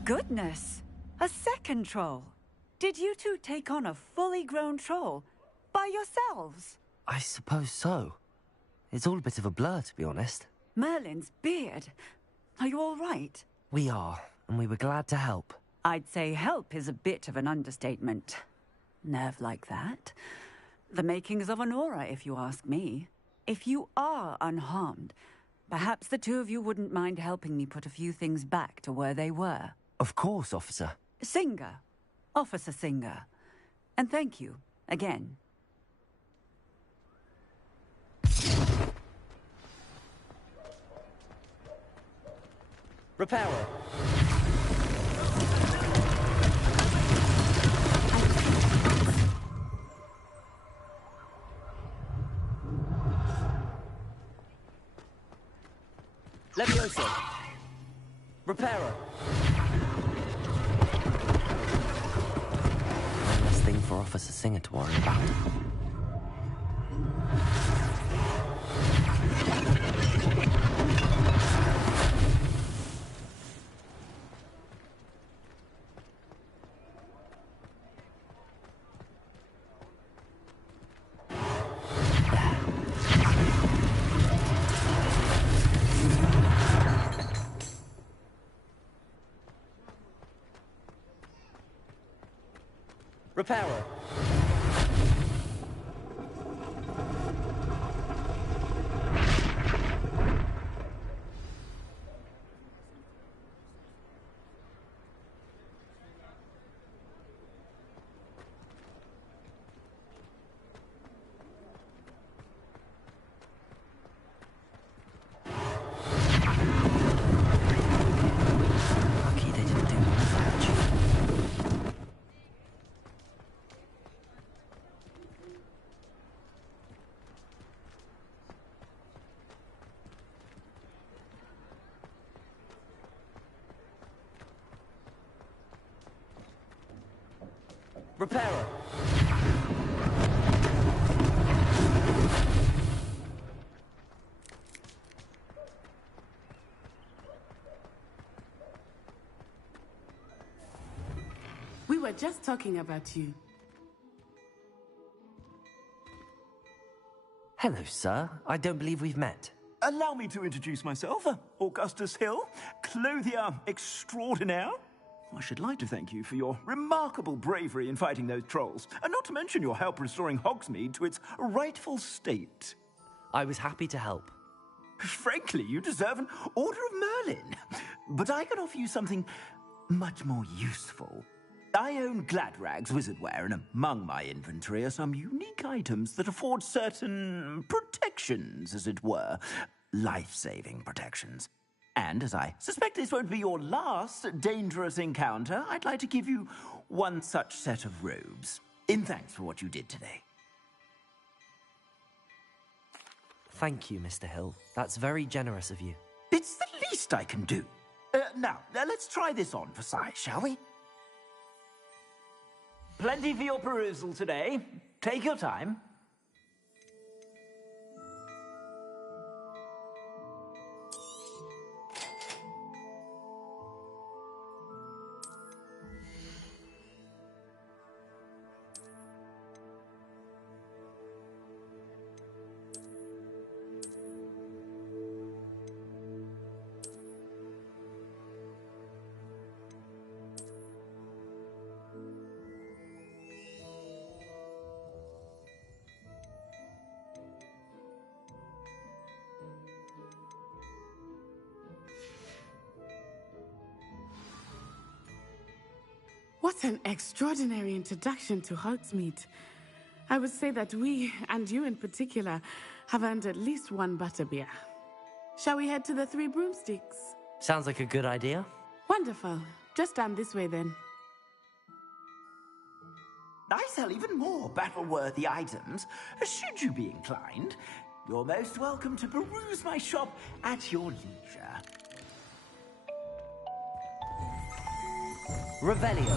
Goodness! A second troll! Did you two take on a fully grown troll? By yourselves? I suppose so. It's all a bit of a blur, to be honest. Merlin's beard. Are you all right? We are, and we were glad to help. I'd say help is a bit of an understatement. Nerve like that. The makings of an aura, if you ask me. If you are unharmed, perhaps the two of you wouldn't mind helping me put a few things back to where they were. Of course, officer. Singer. Officer Singer. And thank you, again. Repairer. Leviosa. Repairer. One less thing for Officer Singer to worry about. Repairer. Lucky they didn't do more damage. Repairer. We were just talking about you. Hello, sir. I don't believe we've met. Allow me to introduce myself, Augustus Hill, clothier extraordinaire. I should like to thank you for your remarkable bravery in fighting those trolls, and not to mention your help restoring Hogsmeade to its rightful state. I was happy to help. Frankly, you deserve an Order of Merlin. But I can offer you something much more useful. I own Gladrag's wizardware, and among my inventory are some unique items that afford certain protections, as it were. Life-saving protections. And as I suspect this won't be your last dangerous encounter, I'd like to give you one such set of robes, in thanks for what you did today. Thank you, Mr. Hill. That's very generous of you. It's the least I can do. Now, let's try this on for size, shall we? Plenty for your perusal today. Take your time. What an extraordinary introduction to Hogsmeade. I would say that we, and you in particular, have earned at least one butterbeer. Shall we head to the Three Broomsticks? Sounds like a good idea. Wonderful. Just down this way then. I sell even more battle-worthy items. Should you be inclined, you're most welcome to peruse my shop at your leisure. Revelio.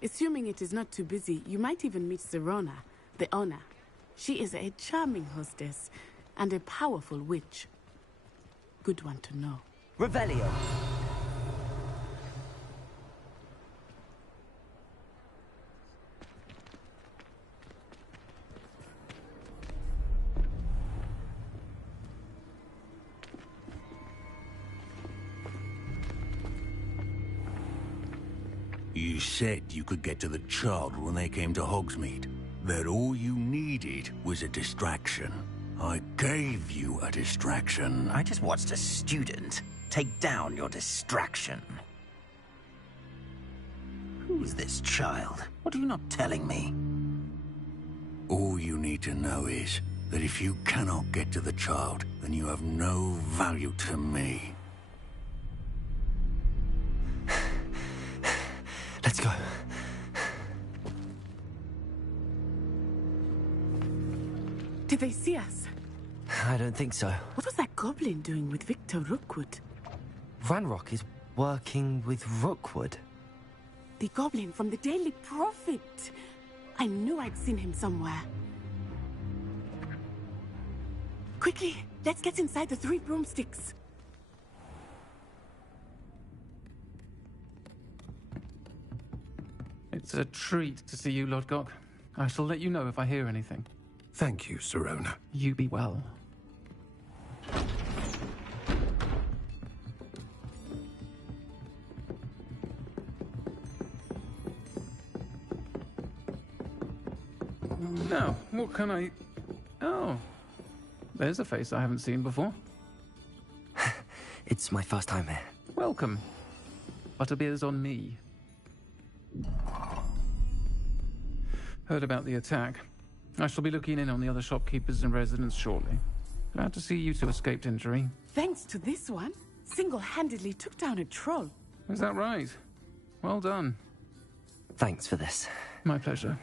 Assuming it is not too busy, you might even meet Serona, the owner. She is a charming hostess and a powerful witch. Good one to know. Revelio. You said you could get to the child when they came to Hogsmeade. That all you needed was a distraction. I gave you a distraction. I just watched a student take down your distraction. Who's this child? What are you not telling me? All you need to know is, that if you cannot get to the child, then you have no value to me. Let's go. Did they see us? I don't think so. What was that goblin doing with Victor Rookwood? Ranrock is working with Rookwood. The goblin from the Daily Prophet. I knew I'd seen him somewhere. Quickly, let's get inside the 3 broomsticks. It's a treat to see you, Lodgok. I shall let you know if I hear anything. Thank you, Sirona. You be well. Now, what can I... Oh, there's a face I haven't seen before. It's my first time here. Welcome. Butterbeer's on me. Heard about the attack. I shall be looking in on the other shopkeepers and residents shortly. Glad to see you two escaped injury. Thanks to this one, single-handedly took down a troll. Is that right? Well done. Thanks for this. My pleasure.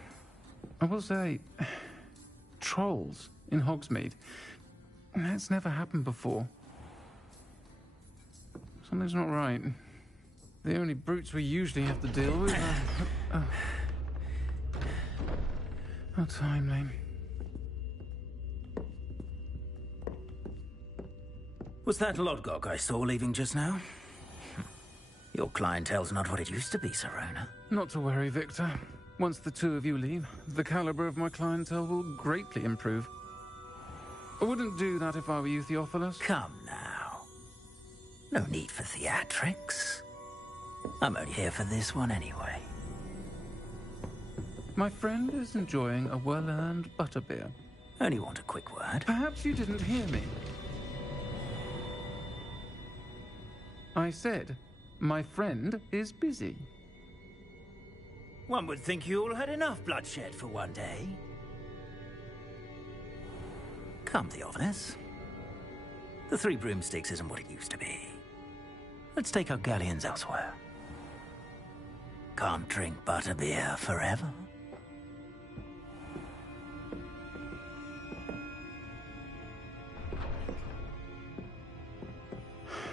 I will say, trolls in Hogsmeade. That's never happened before. Something's not right. The only brutes we usually have to deal with are... How timely. Was that Lodgok I saw leaving just now? Your clientele's not what it used to be, Sirona. Not to worry, Victor. Once the two of you leave, the caliber of my clientele will greatly improve. I wouldn't do that if I were you, Theophilus. Come now. No need for theatrics. I'm only here for this one anyway. My friend is enjoying a well-earned butterbeer. Only want a quick word. Perhaps you didn't hear me. I said, my friend is busy. One would think you all had enough bloodshed for one day. Come, Theophilus. The 3 broomsticks isn't what it used to be. Let's take our galleons elsewhere. Can't drink butterbeer forever.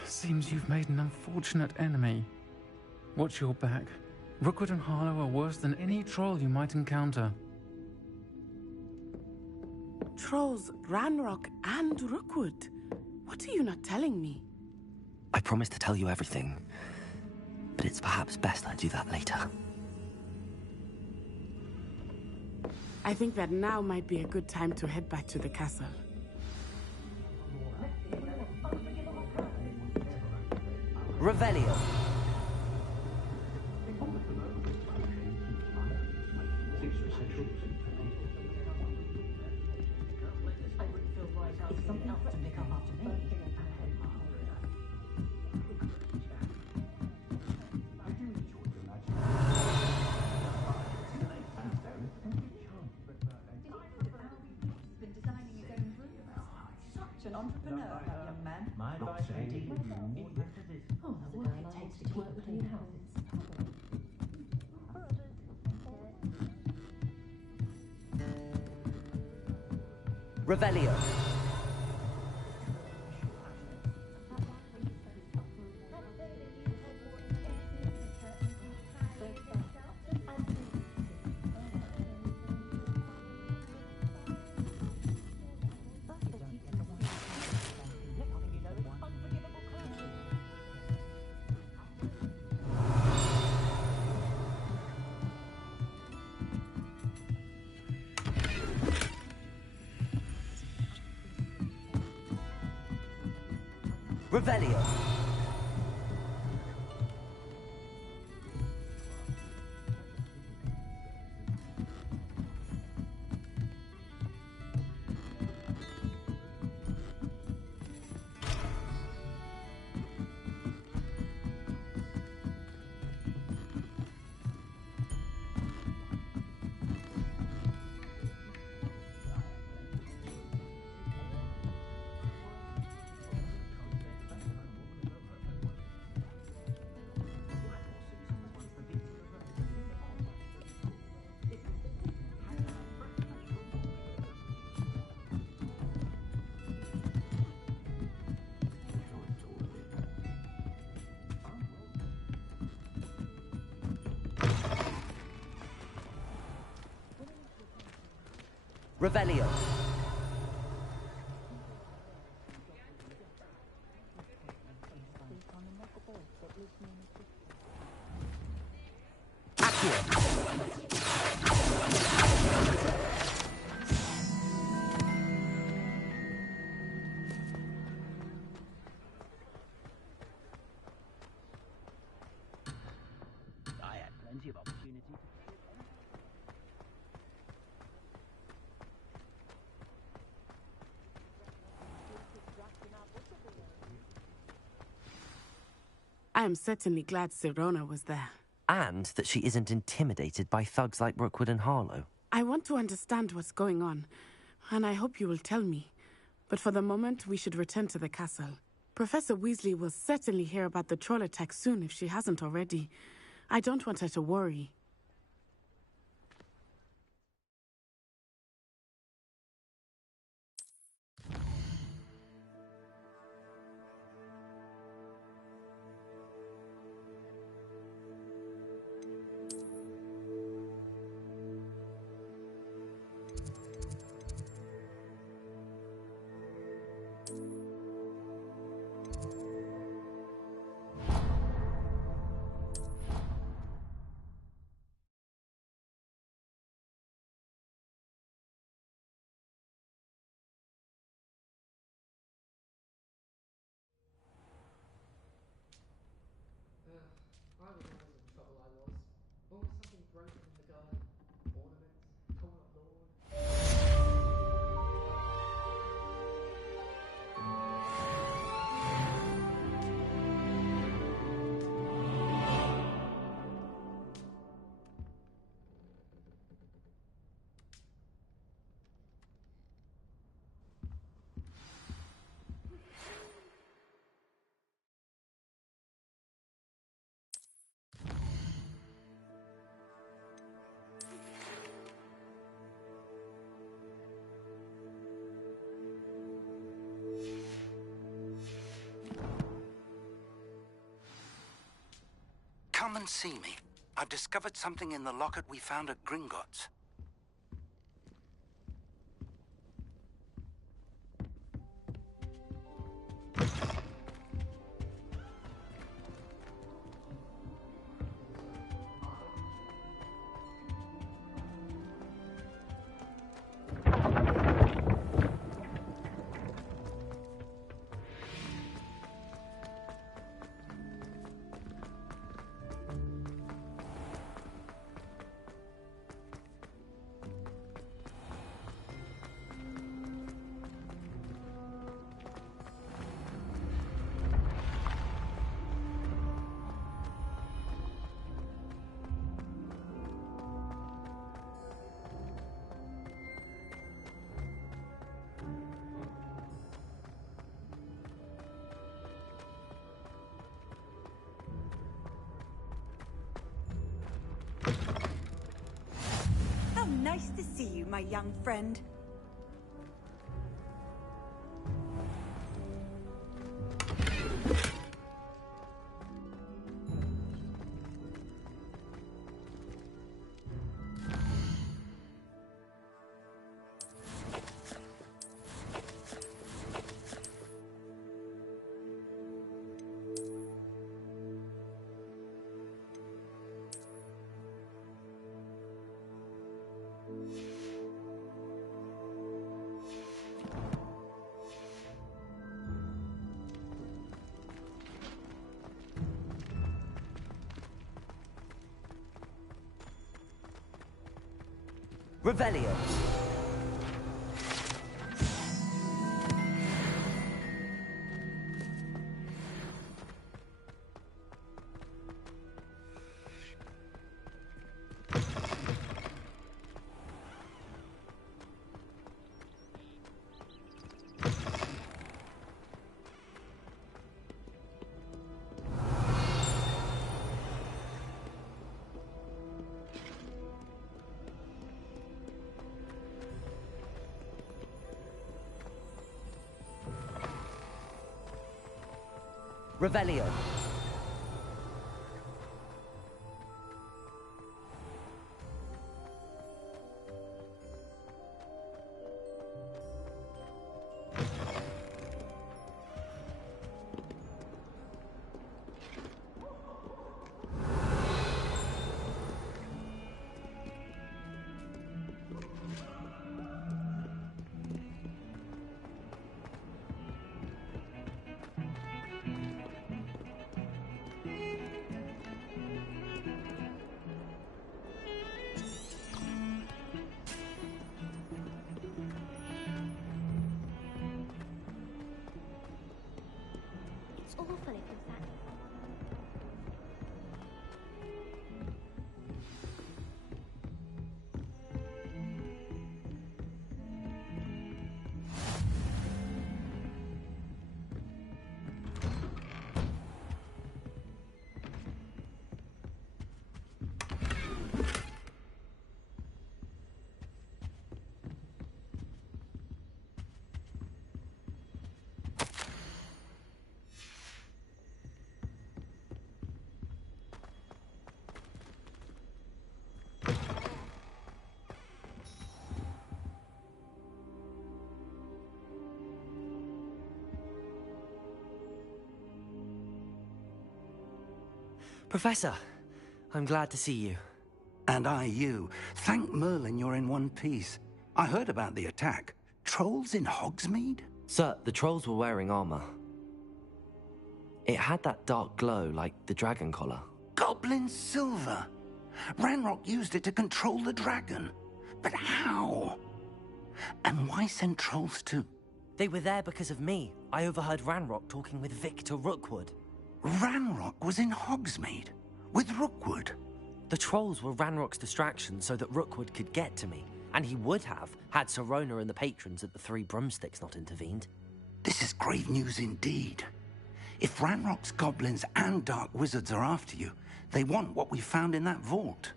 Seems you've made an unfortunate enemy. Watch your back. Rookwood and Harlow are worse than any troll you might encounter. Trolls, Ranrock, and Rookwood. What are you not telling me? I promise to tell you everything, but it's perhaps best I do that later. I think that now might be a good time to head back to the castle. Revelio. An entrepreneur, that young man. My advice indeed. Oh, the work it takes to work with new houses. Revelio. Revelio. Revelio. I had plenty of opportunity. I am certainly glad Sirona was there. And that she isn't intimidated by thugs like Rookwood and Harlow. I want to understand what's going on, and I hope you will tell me. But for the moment, we should return to the castle. Professor Weasley will certainly hear about the troll attack soon if she hasn't already. I don't want her to worry. I was always in trouble, I was. Always something broken in the garden. Ornaments, torn up lawn. Come and see me. I've discovered something in the locket we found at Gringotts. How nice to see you, my young friend. Revelio. Revelio. awfully upsetting. Professor, I'm glad to see you. And I you. Thank Merlin you're in one piece. I heard about the attack. Trolls in Hogsmeade? Sir, the trolls were wearing armor. It had that dark glow like the dragon collar. Goblin silver! Ranrock used it to control the dragon. But how? And why send trolls too? They were there because of me. I overheard Ranrock talking with Victor Rookwood. Ranrock was in Hogsmeade? With Rookwood? The trolls were Ranrock's distraction so that Rookwood could get to me. And he would have, had Sirona and the patrons at the Three Broomsticks not intervened. This is grave news indeed. If Ranrock's goblins and dark wizards are after you, they want what we found in that vault.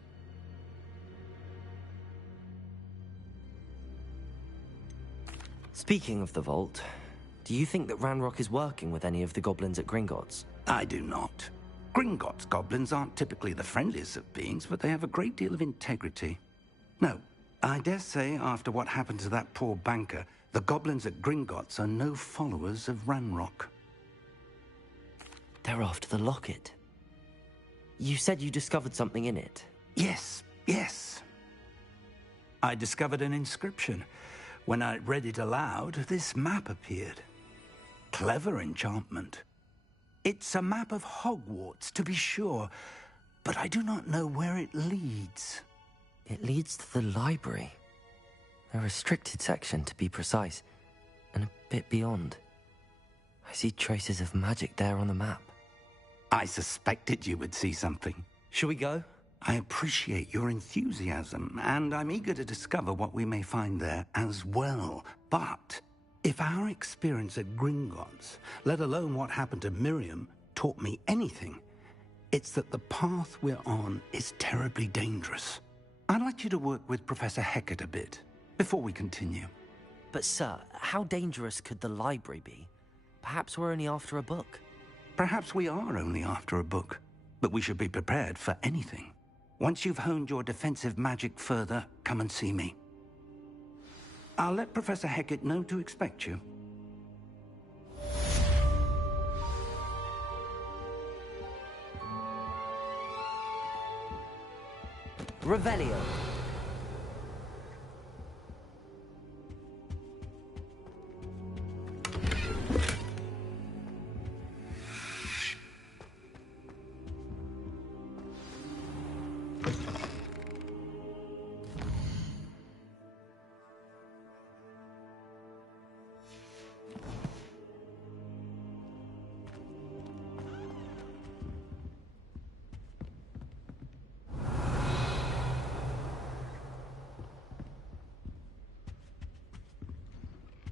Speaking of the vault, do you think that Ranrock is working with any of the goblins at Gringotts? I do not. Gringotts goblins aren't typically the friendliest of beings, but they have a great deal of integrity. No, I dare say after what happened to that poor banker, the goblins at Gringotts are no followers of Ranrock. They're after the locket. You said you discovered something in it. Yes. I discovered an inscription. When I read it aloud, this map appeared. Clever enchantment. It's a map of Hogwarts, to be sure, but I do not know where it leads. It leads to the library. A restricted section, to be precise, and a bit beyond. I see traces of magic there on the map. I suspected you would see something. Shall we go? I appreciate your enthusiasm, and I'm eager to discover what we may find there as well. But if our experience at Gringotts, let alone what happened to Miriam, taught me anything, it's that the path we're on is terribly dangerous. I'd like you to work with Professor Hecat a bit before we continue. But sir, how dangerous could the library be? Perhaps we're only after a book. Perhaps we are only after a book, but we should be prepared for anything. Once you've honed your defensive magic further, come and see me. I'll let Professor Hecat know to expect you. Revelio.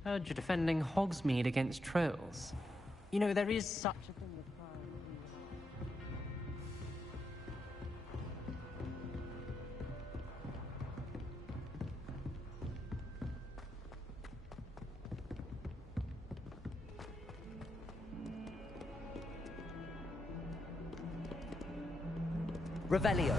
Heard you're defending Hogsmeade against trolls. You know, there is such a thing as Revelio.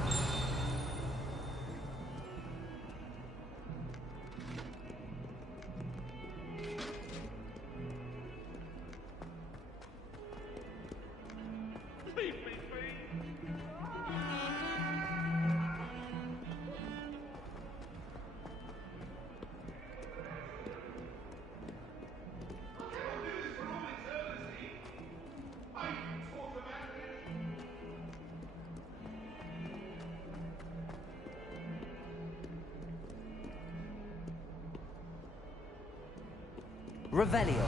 Revelio.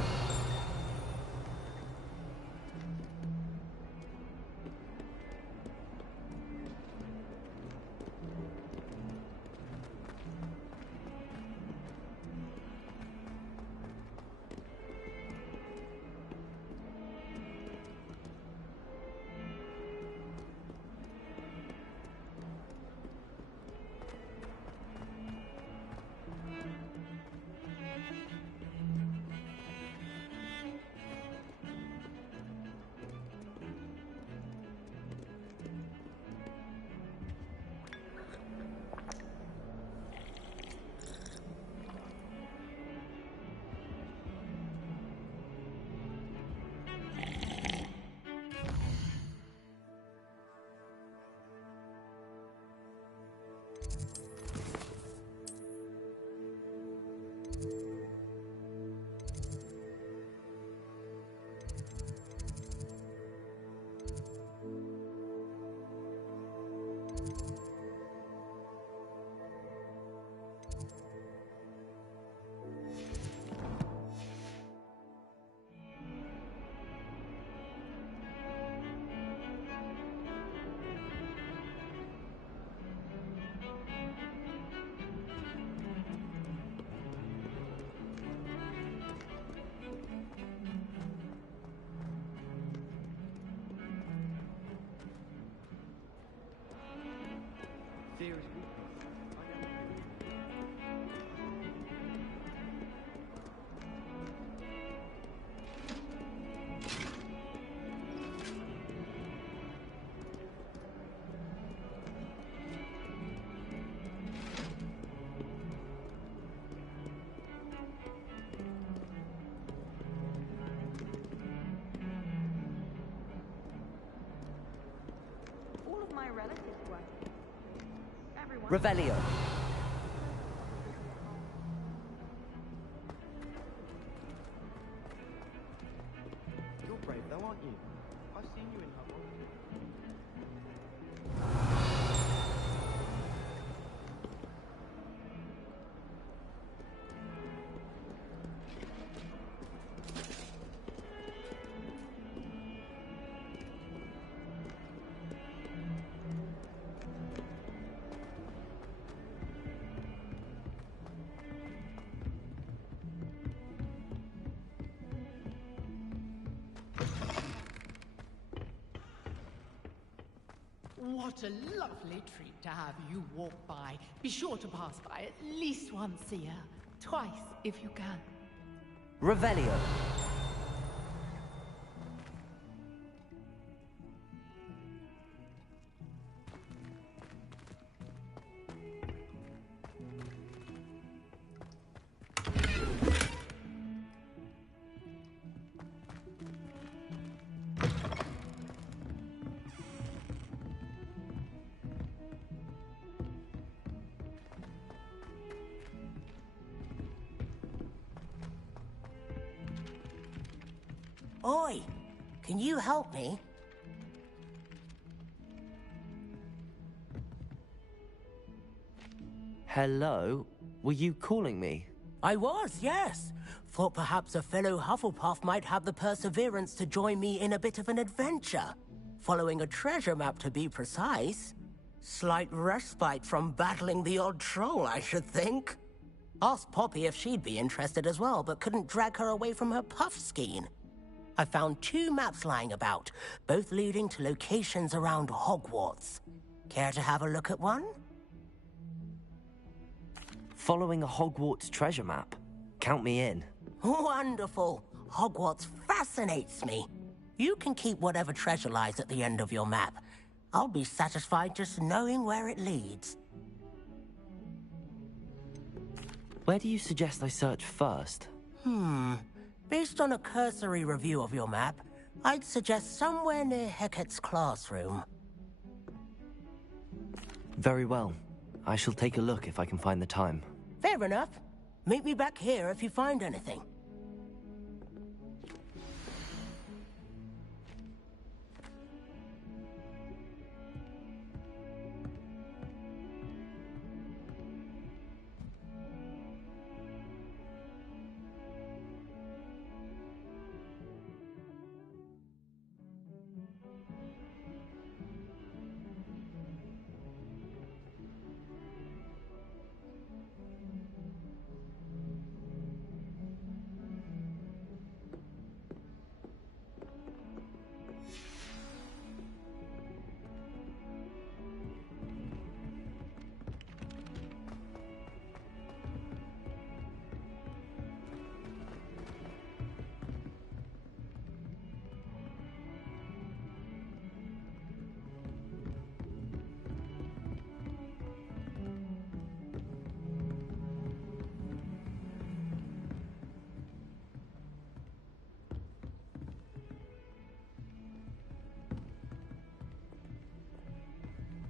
Revelio. You're brave though, aren't you? I've seen you in Hogwarts. What a lovely treat to have you walk by. Be sure to pass by at least once a year. Twice, if you can. Revelio. Oi, can you help me? Hello? Were you calling me? I was, yes. Thought perhaps a fellow Hufflepuff might have the perseverance to join me in a bit of an adventure. Following a treasure map, to be precise. Slight respite from battling the odd troll, I should think. Asked Poppy if she'd be interested as well, but couldn't drag her away from her puff skein. I found 2 maps lying about, both leading to locations around Hogwarts. Care to have a look at one? Following a Hogwarts treasure map. Count me in. Wonderful. Hogwarts fascinates me. You can keep whatever treasure lies at the end of your map. I'll be satisfied just knowing where it leads. Where do you suggest I search first? Based on a cursory review of your map, I'd suggest somewhere near Hecate's classroom. Very well. I shall take a look if I can find the time. Fair enough. Meet me back here if you find anything.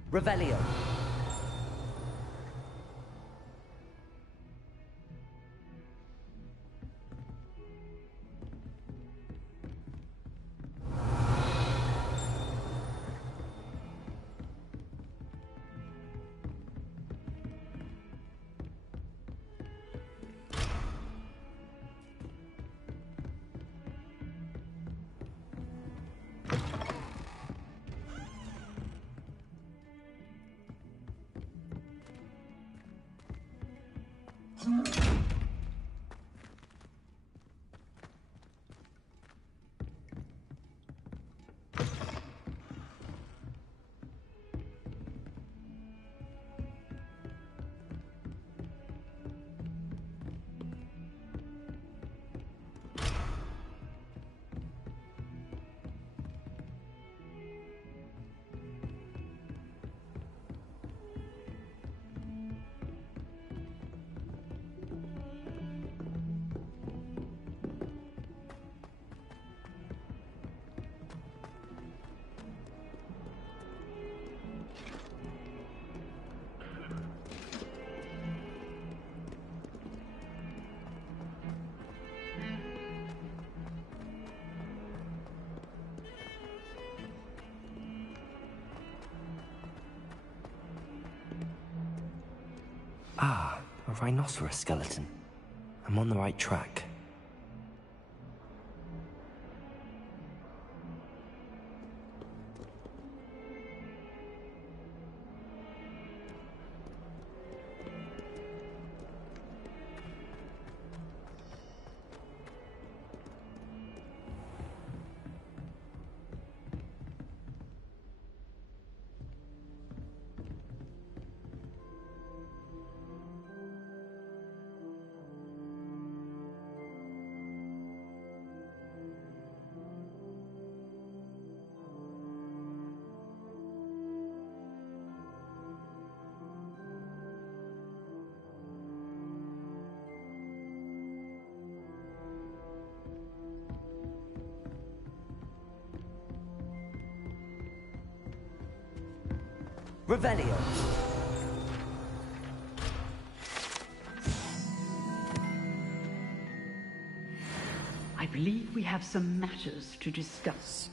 Revelio. Ah, a rhinoceros skeleton. I'm on the right track. Revelio. I believe we have some matters to discuss.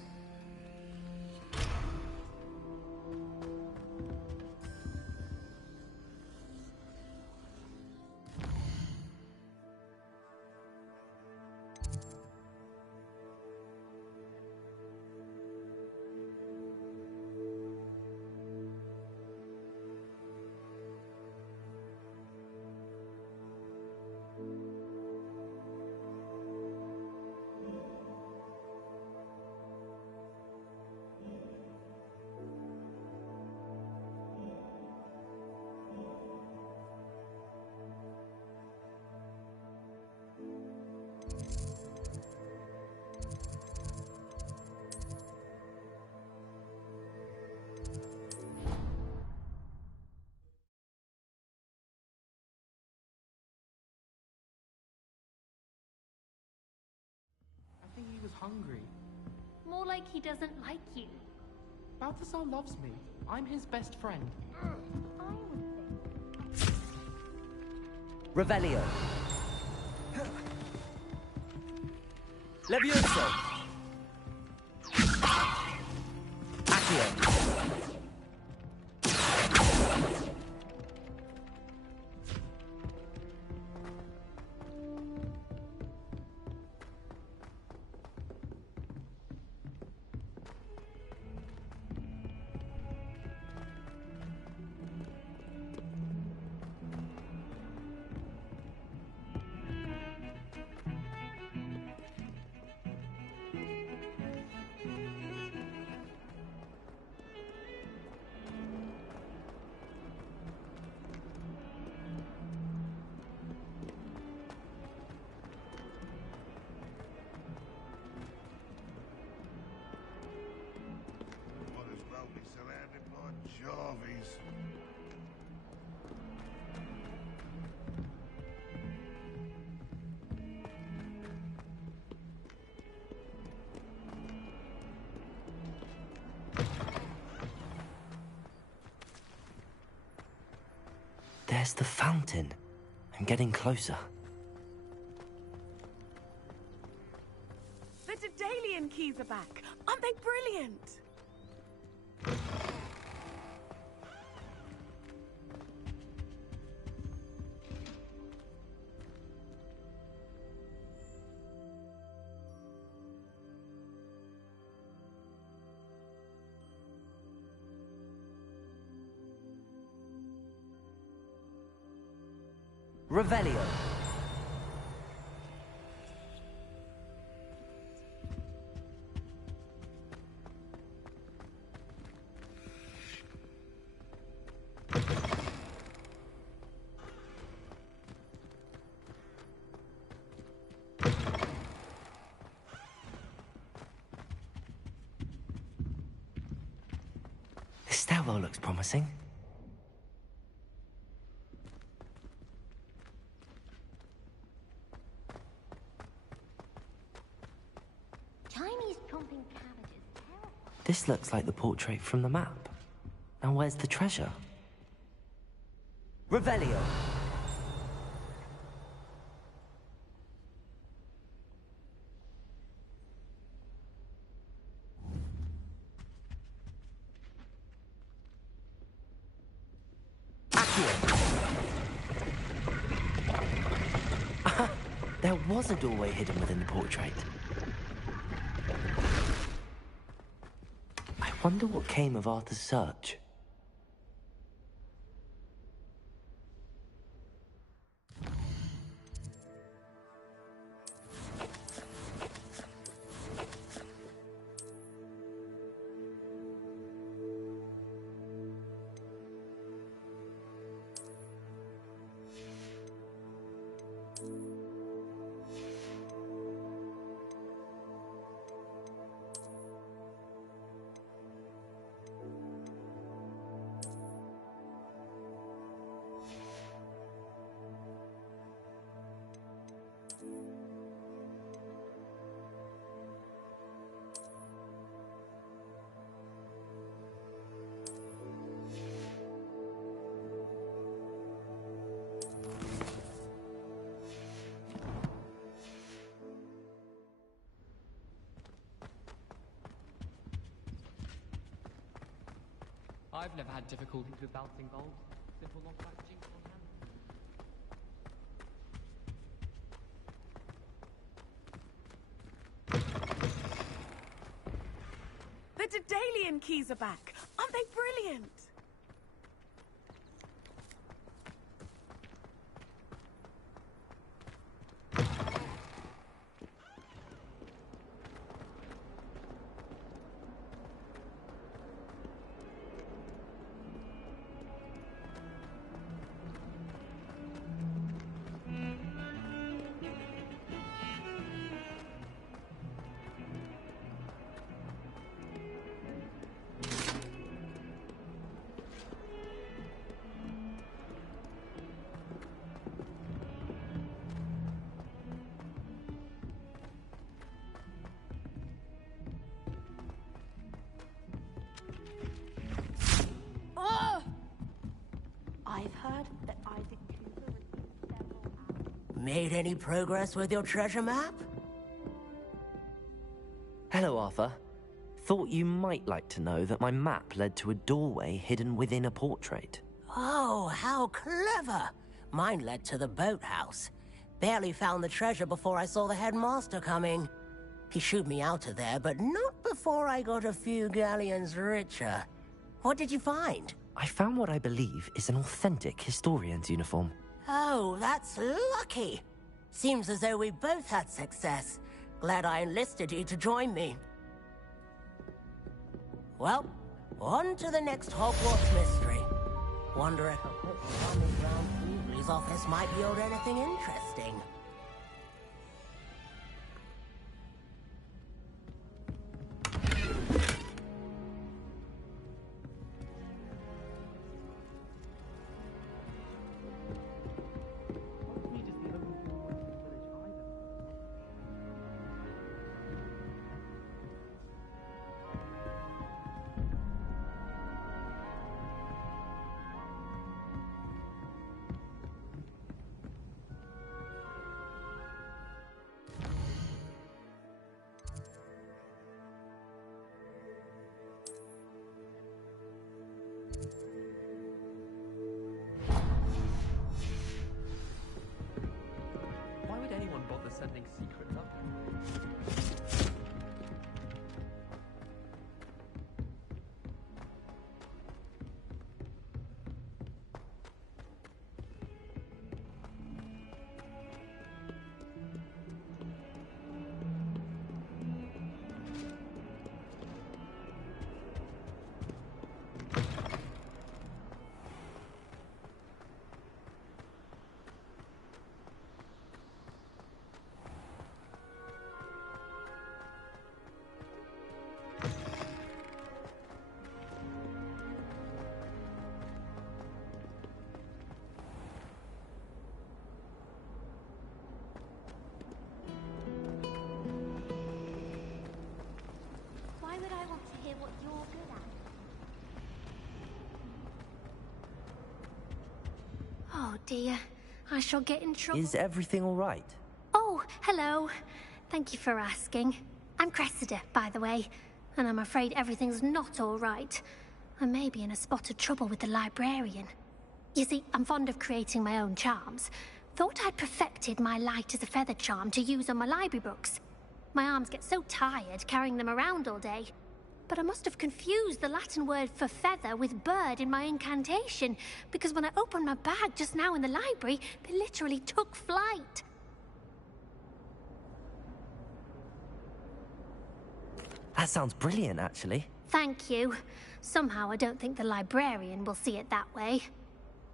I think he was hungry. More like he doesn't like you. Balthasar loves me. I'm his best friend. I would think. Revelio. Levioso. Accio. There's the fountain. I'm getting closer. The Daedalian keys are back. Aren't they brilliant? Revelio. This stairwell looks promising. Chinese chomping cabbages. This looks like the portrait from the map. Now where's the treasure? Revelio. Accio. there was a doorway hidden within the portrait. I wonder what came of Arthur's search. I've never had difficulties with bouncing gold. Simple knockback jinx on hand. The Daedalian keys are back. Aren't they brilliant? I've heard that Isaac Cooper received several... Made any progress with your treasure map? Hello, Arthur. Thought you might like to know that my map led to a doorway hidden within a portrait. Oh, how clever! Mine led to the boathouse. Barely found the treasure before I saw the headmaster coming. He shooed me out of there, but not before I got a few galleons richer. What did you find? I found what I believe is an authentic historian's uniform. Oh, that's lucky. Seems as though we both had success. Glad I enlisted you to join me. Well, on to the next Hogwarts mystery. Wonder if a quick rummage round Weasley's office might yield anything interesting. Why would anyone bother sending secrets up? Why would I want to hear what you're good at? Oh dear, I shall get in trouble. Is everything all right? Oh, hello. Thank you for asking. I'm Cressida, by the way, and I'm afraid everything's not all right. I may be in a spot of trouble with the librarian. You see, I'm fond of creating my own charms, Thought I'd perfected my light as a feather charm to use on my library books. My arms get so tired carrying them around all day. But I must have confused the Latin word for feather with bird in my incantation, because when I opened my bag just now in the library, they literally took flight. That sounds brilliant, actually. Thank you. Somehow I don't think the librarian will see it that way.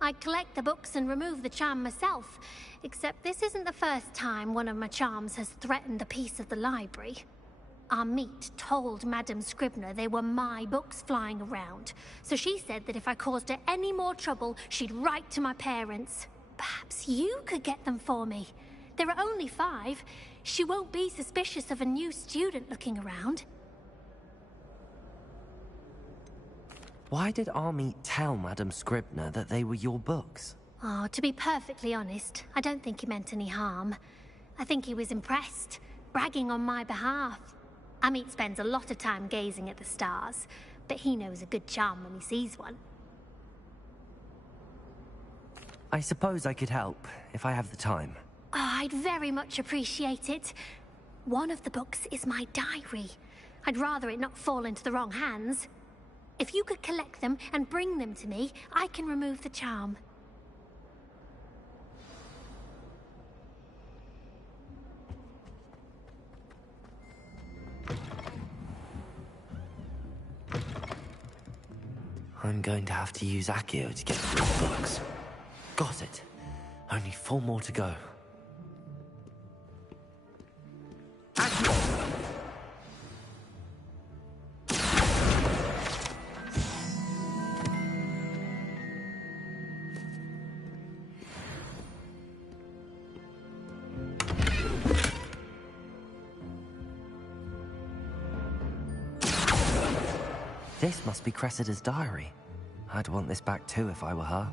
I collect the books and remove the charm myself, except this isn't the first time one of my charms has threatened the peace of the library. Amit told Madame Scribner they were my books flying around, so she said that if I caused her any more trouble, she'd write to my parents. Perhaps you could get them for me. There are only 5. She won't be suspicious of a new student looking around. Why did Amit tell Madame Scribner that they were your books? Oh, to be perfectly honest, I don't think he meant any harm. I think he was impressed, bragging on my behalf. Amit spends a lot of time gazing at the stars, but he knows a good charm when he sees one. I suppose I could help, if I have the time. Oh, I'd very much appreciate it. One of the books is my diary. I'd rather it not fall into the wrong hands. If you could collect them and bring them to me, I can remove the charm. I'm going to have to use Accio to get through the books. Got it. Only 4 more to go. This must be Cressida's diary. I'd want this back too if I were her.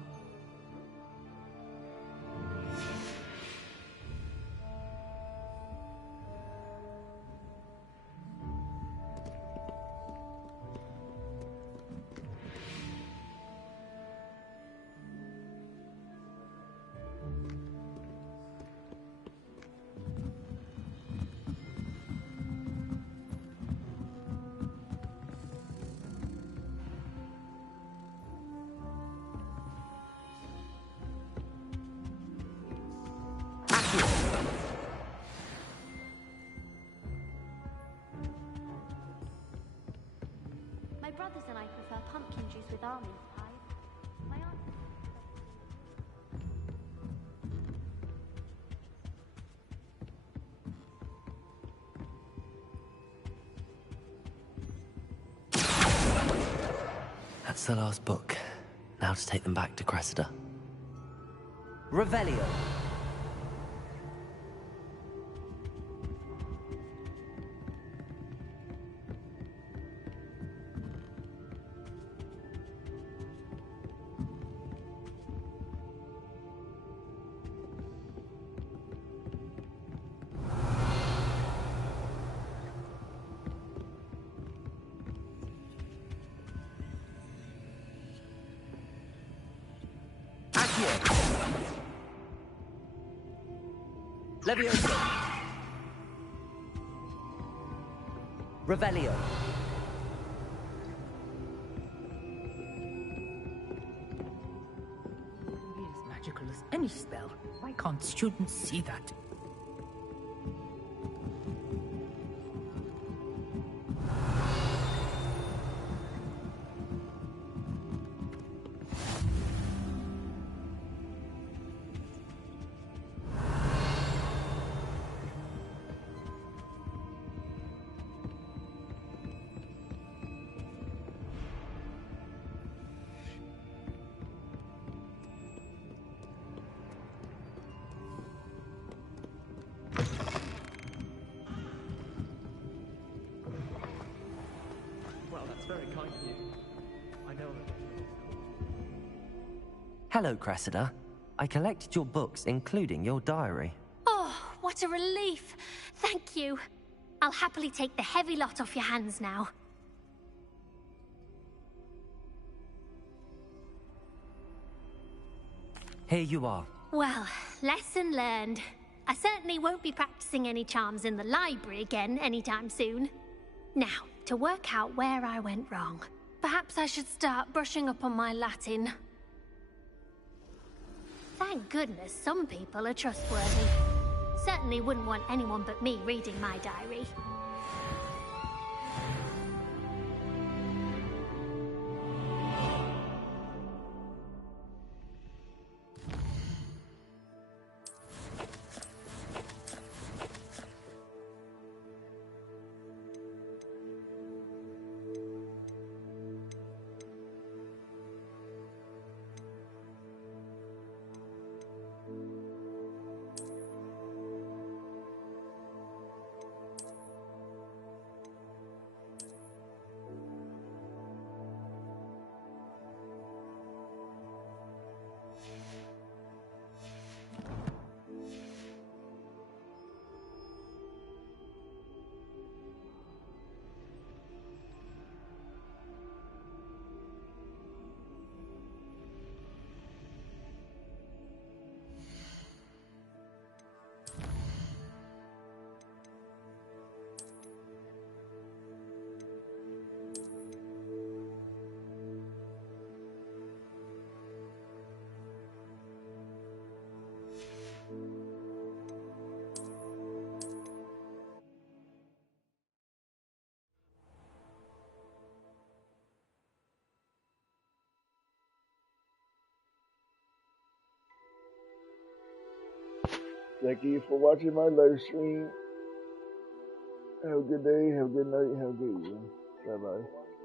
My brothers and I prefer pumpkin juice with almond pie. My aunt... That's the last book. Now to take them back to Cressida. Revelio. Levioso. Revelio. Be as magical as any spell. Why can't students see that? Very kind of you. I know that. Hello, Cressida. I collected your books, including your diary. Oh, what a relief. Thank you. I'll happily take the heavy lot off your hands now. Here you are. Well, lesson learned. I certainly won't be practicing any charms in the library again anytime soon. Now, to work out where I went wrong. Perhaps I should start brushing up on my Latin. Thank goodness some people are trustworthy. Certainly wouldn't want anyone but me reading my diary. Thank you for watching my live stream. Have a good day, have a good night, have a good evening. Bye bye.